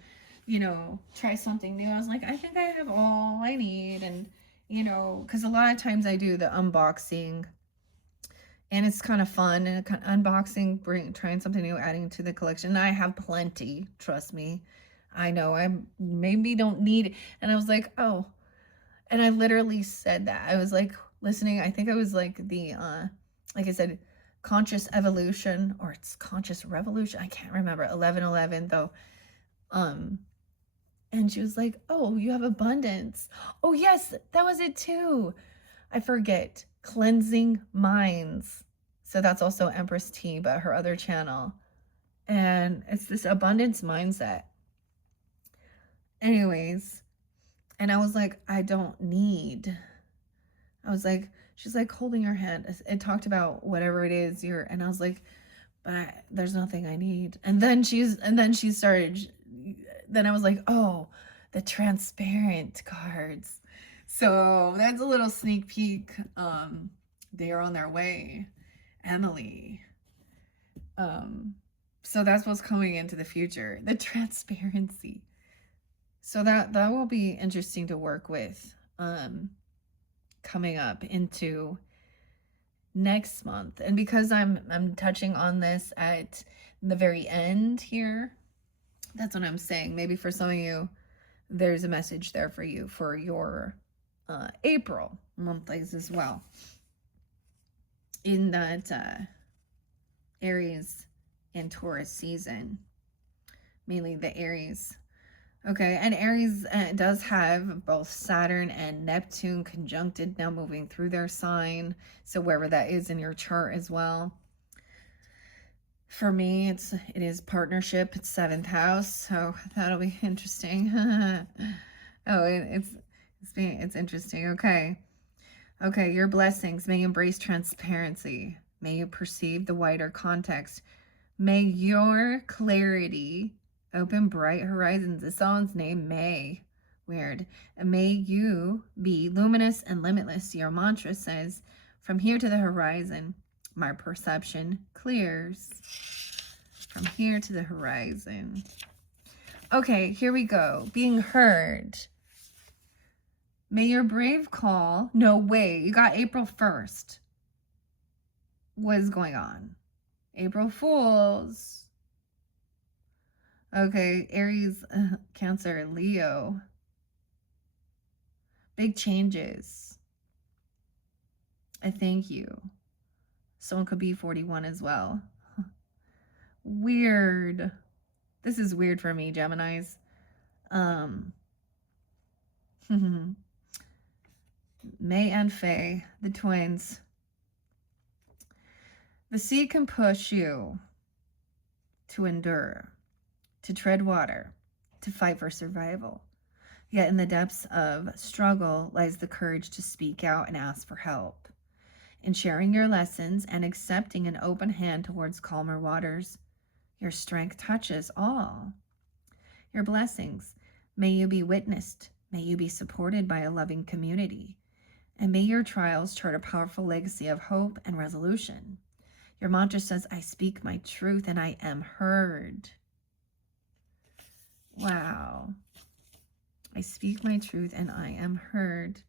try something new. I was like, I think I have all I need. And, because a lot of times I do the unboxing and it's kind of fun and unboxing, trying something new, adding to the collection. And I have plenty, trust me. I know I maybe don't need it. And I was like, oh, and I literally said that. I was like listening. I think I was like like I said, conscious evolution, or it's conscious revolution. I can't remember. 1111 though. And she was like, oh, you have abundance. Oh yes, that was it too. I forget. Cleansing minds. So that's also Empress T, but her other channel. And it's this abundance mindset. Anyways, and I was like, I don't need. I was like, she's like holding her hand. It talked about whatever it is and I was like, but there's nothing I need. And then she started. Then I was like, oh, the transparent cards. So that's a little sneak peek. They are on their way, Emily. So that's what's coming into the future, the transparency. So that will be interesting to work with. Coming up into next month. And because I'm touching on this at the very end here, that's what I'm saying. Maybe for some of you, there's a message there for you for your April monthlies as well. In that Aries and Taurus season, mainly the Aries. Okay, and Aries does have both Saturn and Neptune conjuncted now, moving through their sign. So wherever that is in your chart as well. For me, it is partnership. It's 7th house, so that'll be interesting. Oh, it's interesting. Okay, your blessings. May you embrace transparency. May you perceive the wider context. May your clarity open bright horizons. It's someone's name, May. Weird. And may you be luminous and limitless. Your mantra says, from here to the horizon, my perception clears. From here to the horizon. Okay, here we go. Being heard. May your brave call. No, wait. You got April 1st. What is going on? April Fools. Okay, Aries, Cancer, Leo. Big changes. I thank you. Someone could be 41 as well. Weird. This is weird for me, Geminis. May and Faye, the twins. The sea can push you to endure, to tread water, to fight for survival. Yet in the depths of struggle lies the courage to speak out and ask for help. In sharing your lessons and accepting an open hand towards calmer waters, your strength touches all. Your blessings, may you be witnessed, may you be supported by a loving community, and may your trials chart a powerful legacy of hope and resolution. Your mantra says, I speak my truth and I am heard. Wow. I speak my truth and I am heard.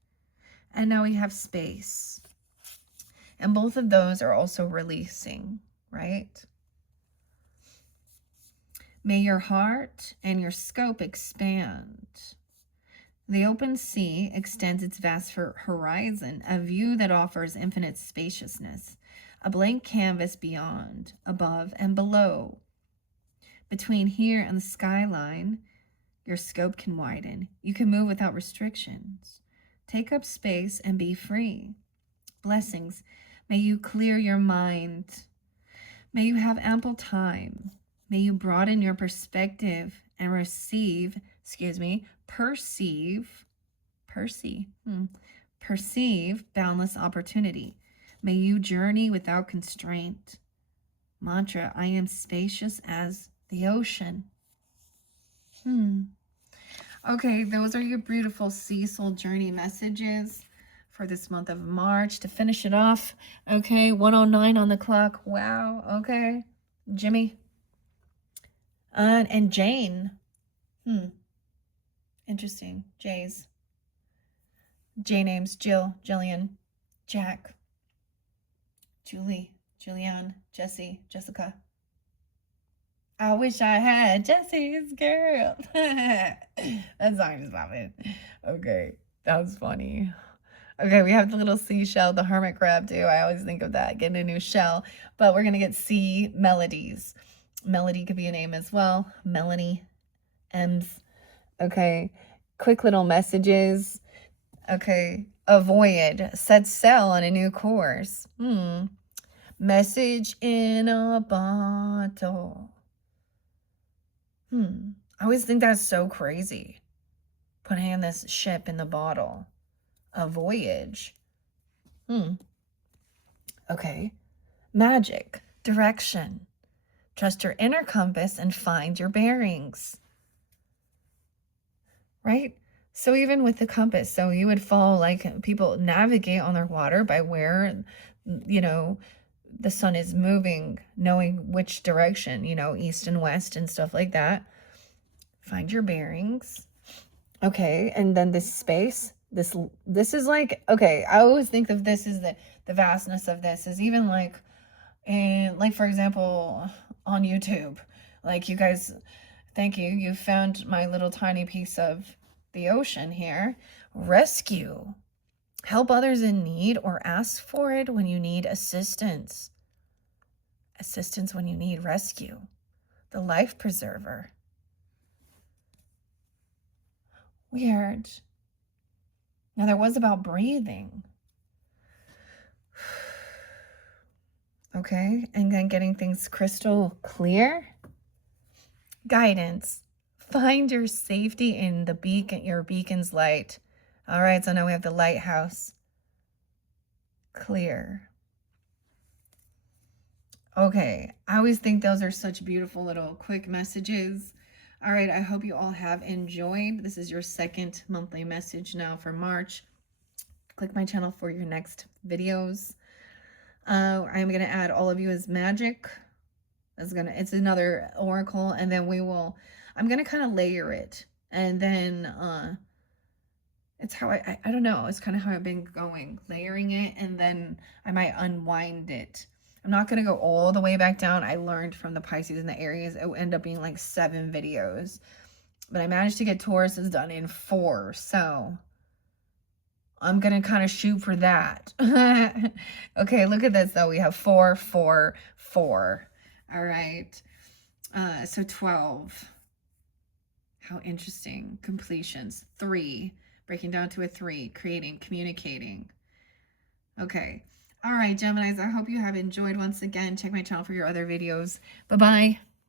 And now we have space. And both of those are also releasing, right? May your heart and your scope expand. The open sea extends its vast horizon, a view that offers infinite spaciousness, a blank canvas beyond, above, and below. Between here and the skyline, your scope can widen. You can move without restrictions. Take up space and be free. Blessings. May you clear your mind. May you have ample time. May you broaden your perspective and perceive boundless opportunity. May you journey without constraint. Mantra, I am spacious as the ocean. Okay, those are your beautiful sea soul journey messages for this month of March to finish it off. Okay, 1:09 on the clock. Wow. Okay, Jimmy and Jane. Interesting. J's. J names: Jill, Jillian, Jack, Julie, Julianne, Jesse, Jessica. I wish I had Jesse's girl. That song just popping. Okay, that was funny. Okay, we have the little seashell, the hermit crab too. I always think of that, getting a new shell. But we're going to get sea melodies. Melody could be a name as well. Melanie, M's. Okay, quick little messages. Okay, avoid, set sail on a new course. Message in a bottle. I always think that's so crazy. Putting this ship in the bottle. A voyage. Okay. Magic. Direction. Trust your inner compass and find your bearings. Right? So even with the compass, so you would follow, like, people navigate on their water by where, you know, the sun is moving, knowing which direction, you know, east and west and stuff like that. Find your bearings. Okay, and then this space, this is like, okay, I always think of this as the vastness of this is even like, like for example, on YouTube, like you guys, thank you, you found my little tiny piece of the ocean here. Rescue. Help others in need or ask for it when you need assistance. Assistance when you need rescue. The life preserver. Weird. Now there was about breathing. Okay, and then getting things crystal clear. Guidance. Find your safety in the beacon, your beacon's light. All right, so now we have the lighthouse. Clear. Okay, I always think those are such beautiful little quick messages. All right, I hope you all have enjoyed. This is your second monthly message now for March. Click my channel for your next videos. I'm going to add all of you as magic. It's another oracle, and then I'm going to kind of layer it. And then it's how I don't know, it's kind of how I've been going, layering it, and then I might unwind it. I'm not going to go all the way back down. I learned from the Pisces and the Aries, it would end up being like 7 videos. But I managed to get Tauruses done in 4, so I'm going to kind of shoot for that. Okay, look at this, though. We have 4, 4, 4. All right. So 12. How interesting. Completions. 3. Breaking down to a 3. Creating, communicating. Okay. All right, Geminis, I hope you have enjoyed once again. Check my channel for your other videos. Bye-bye.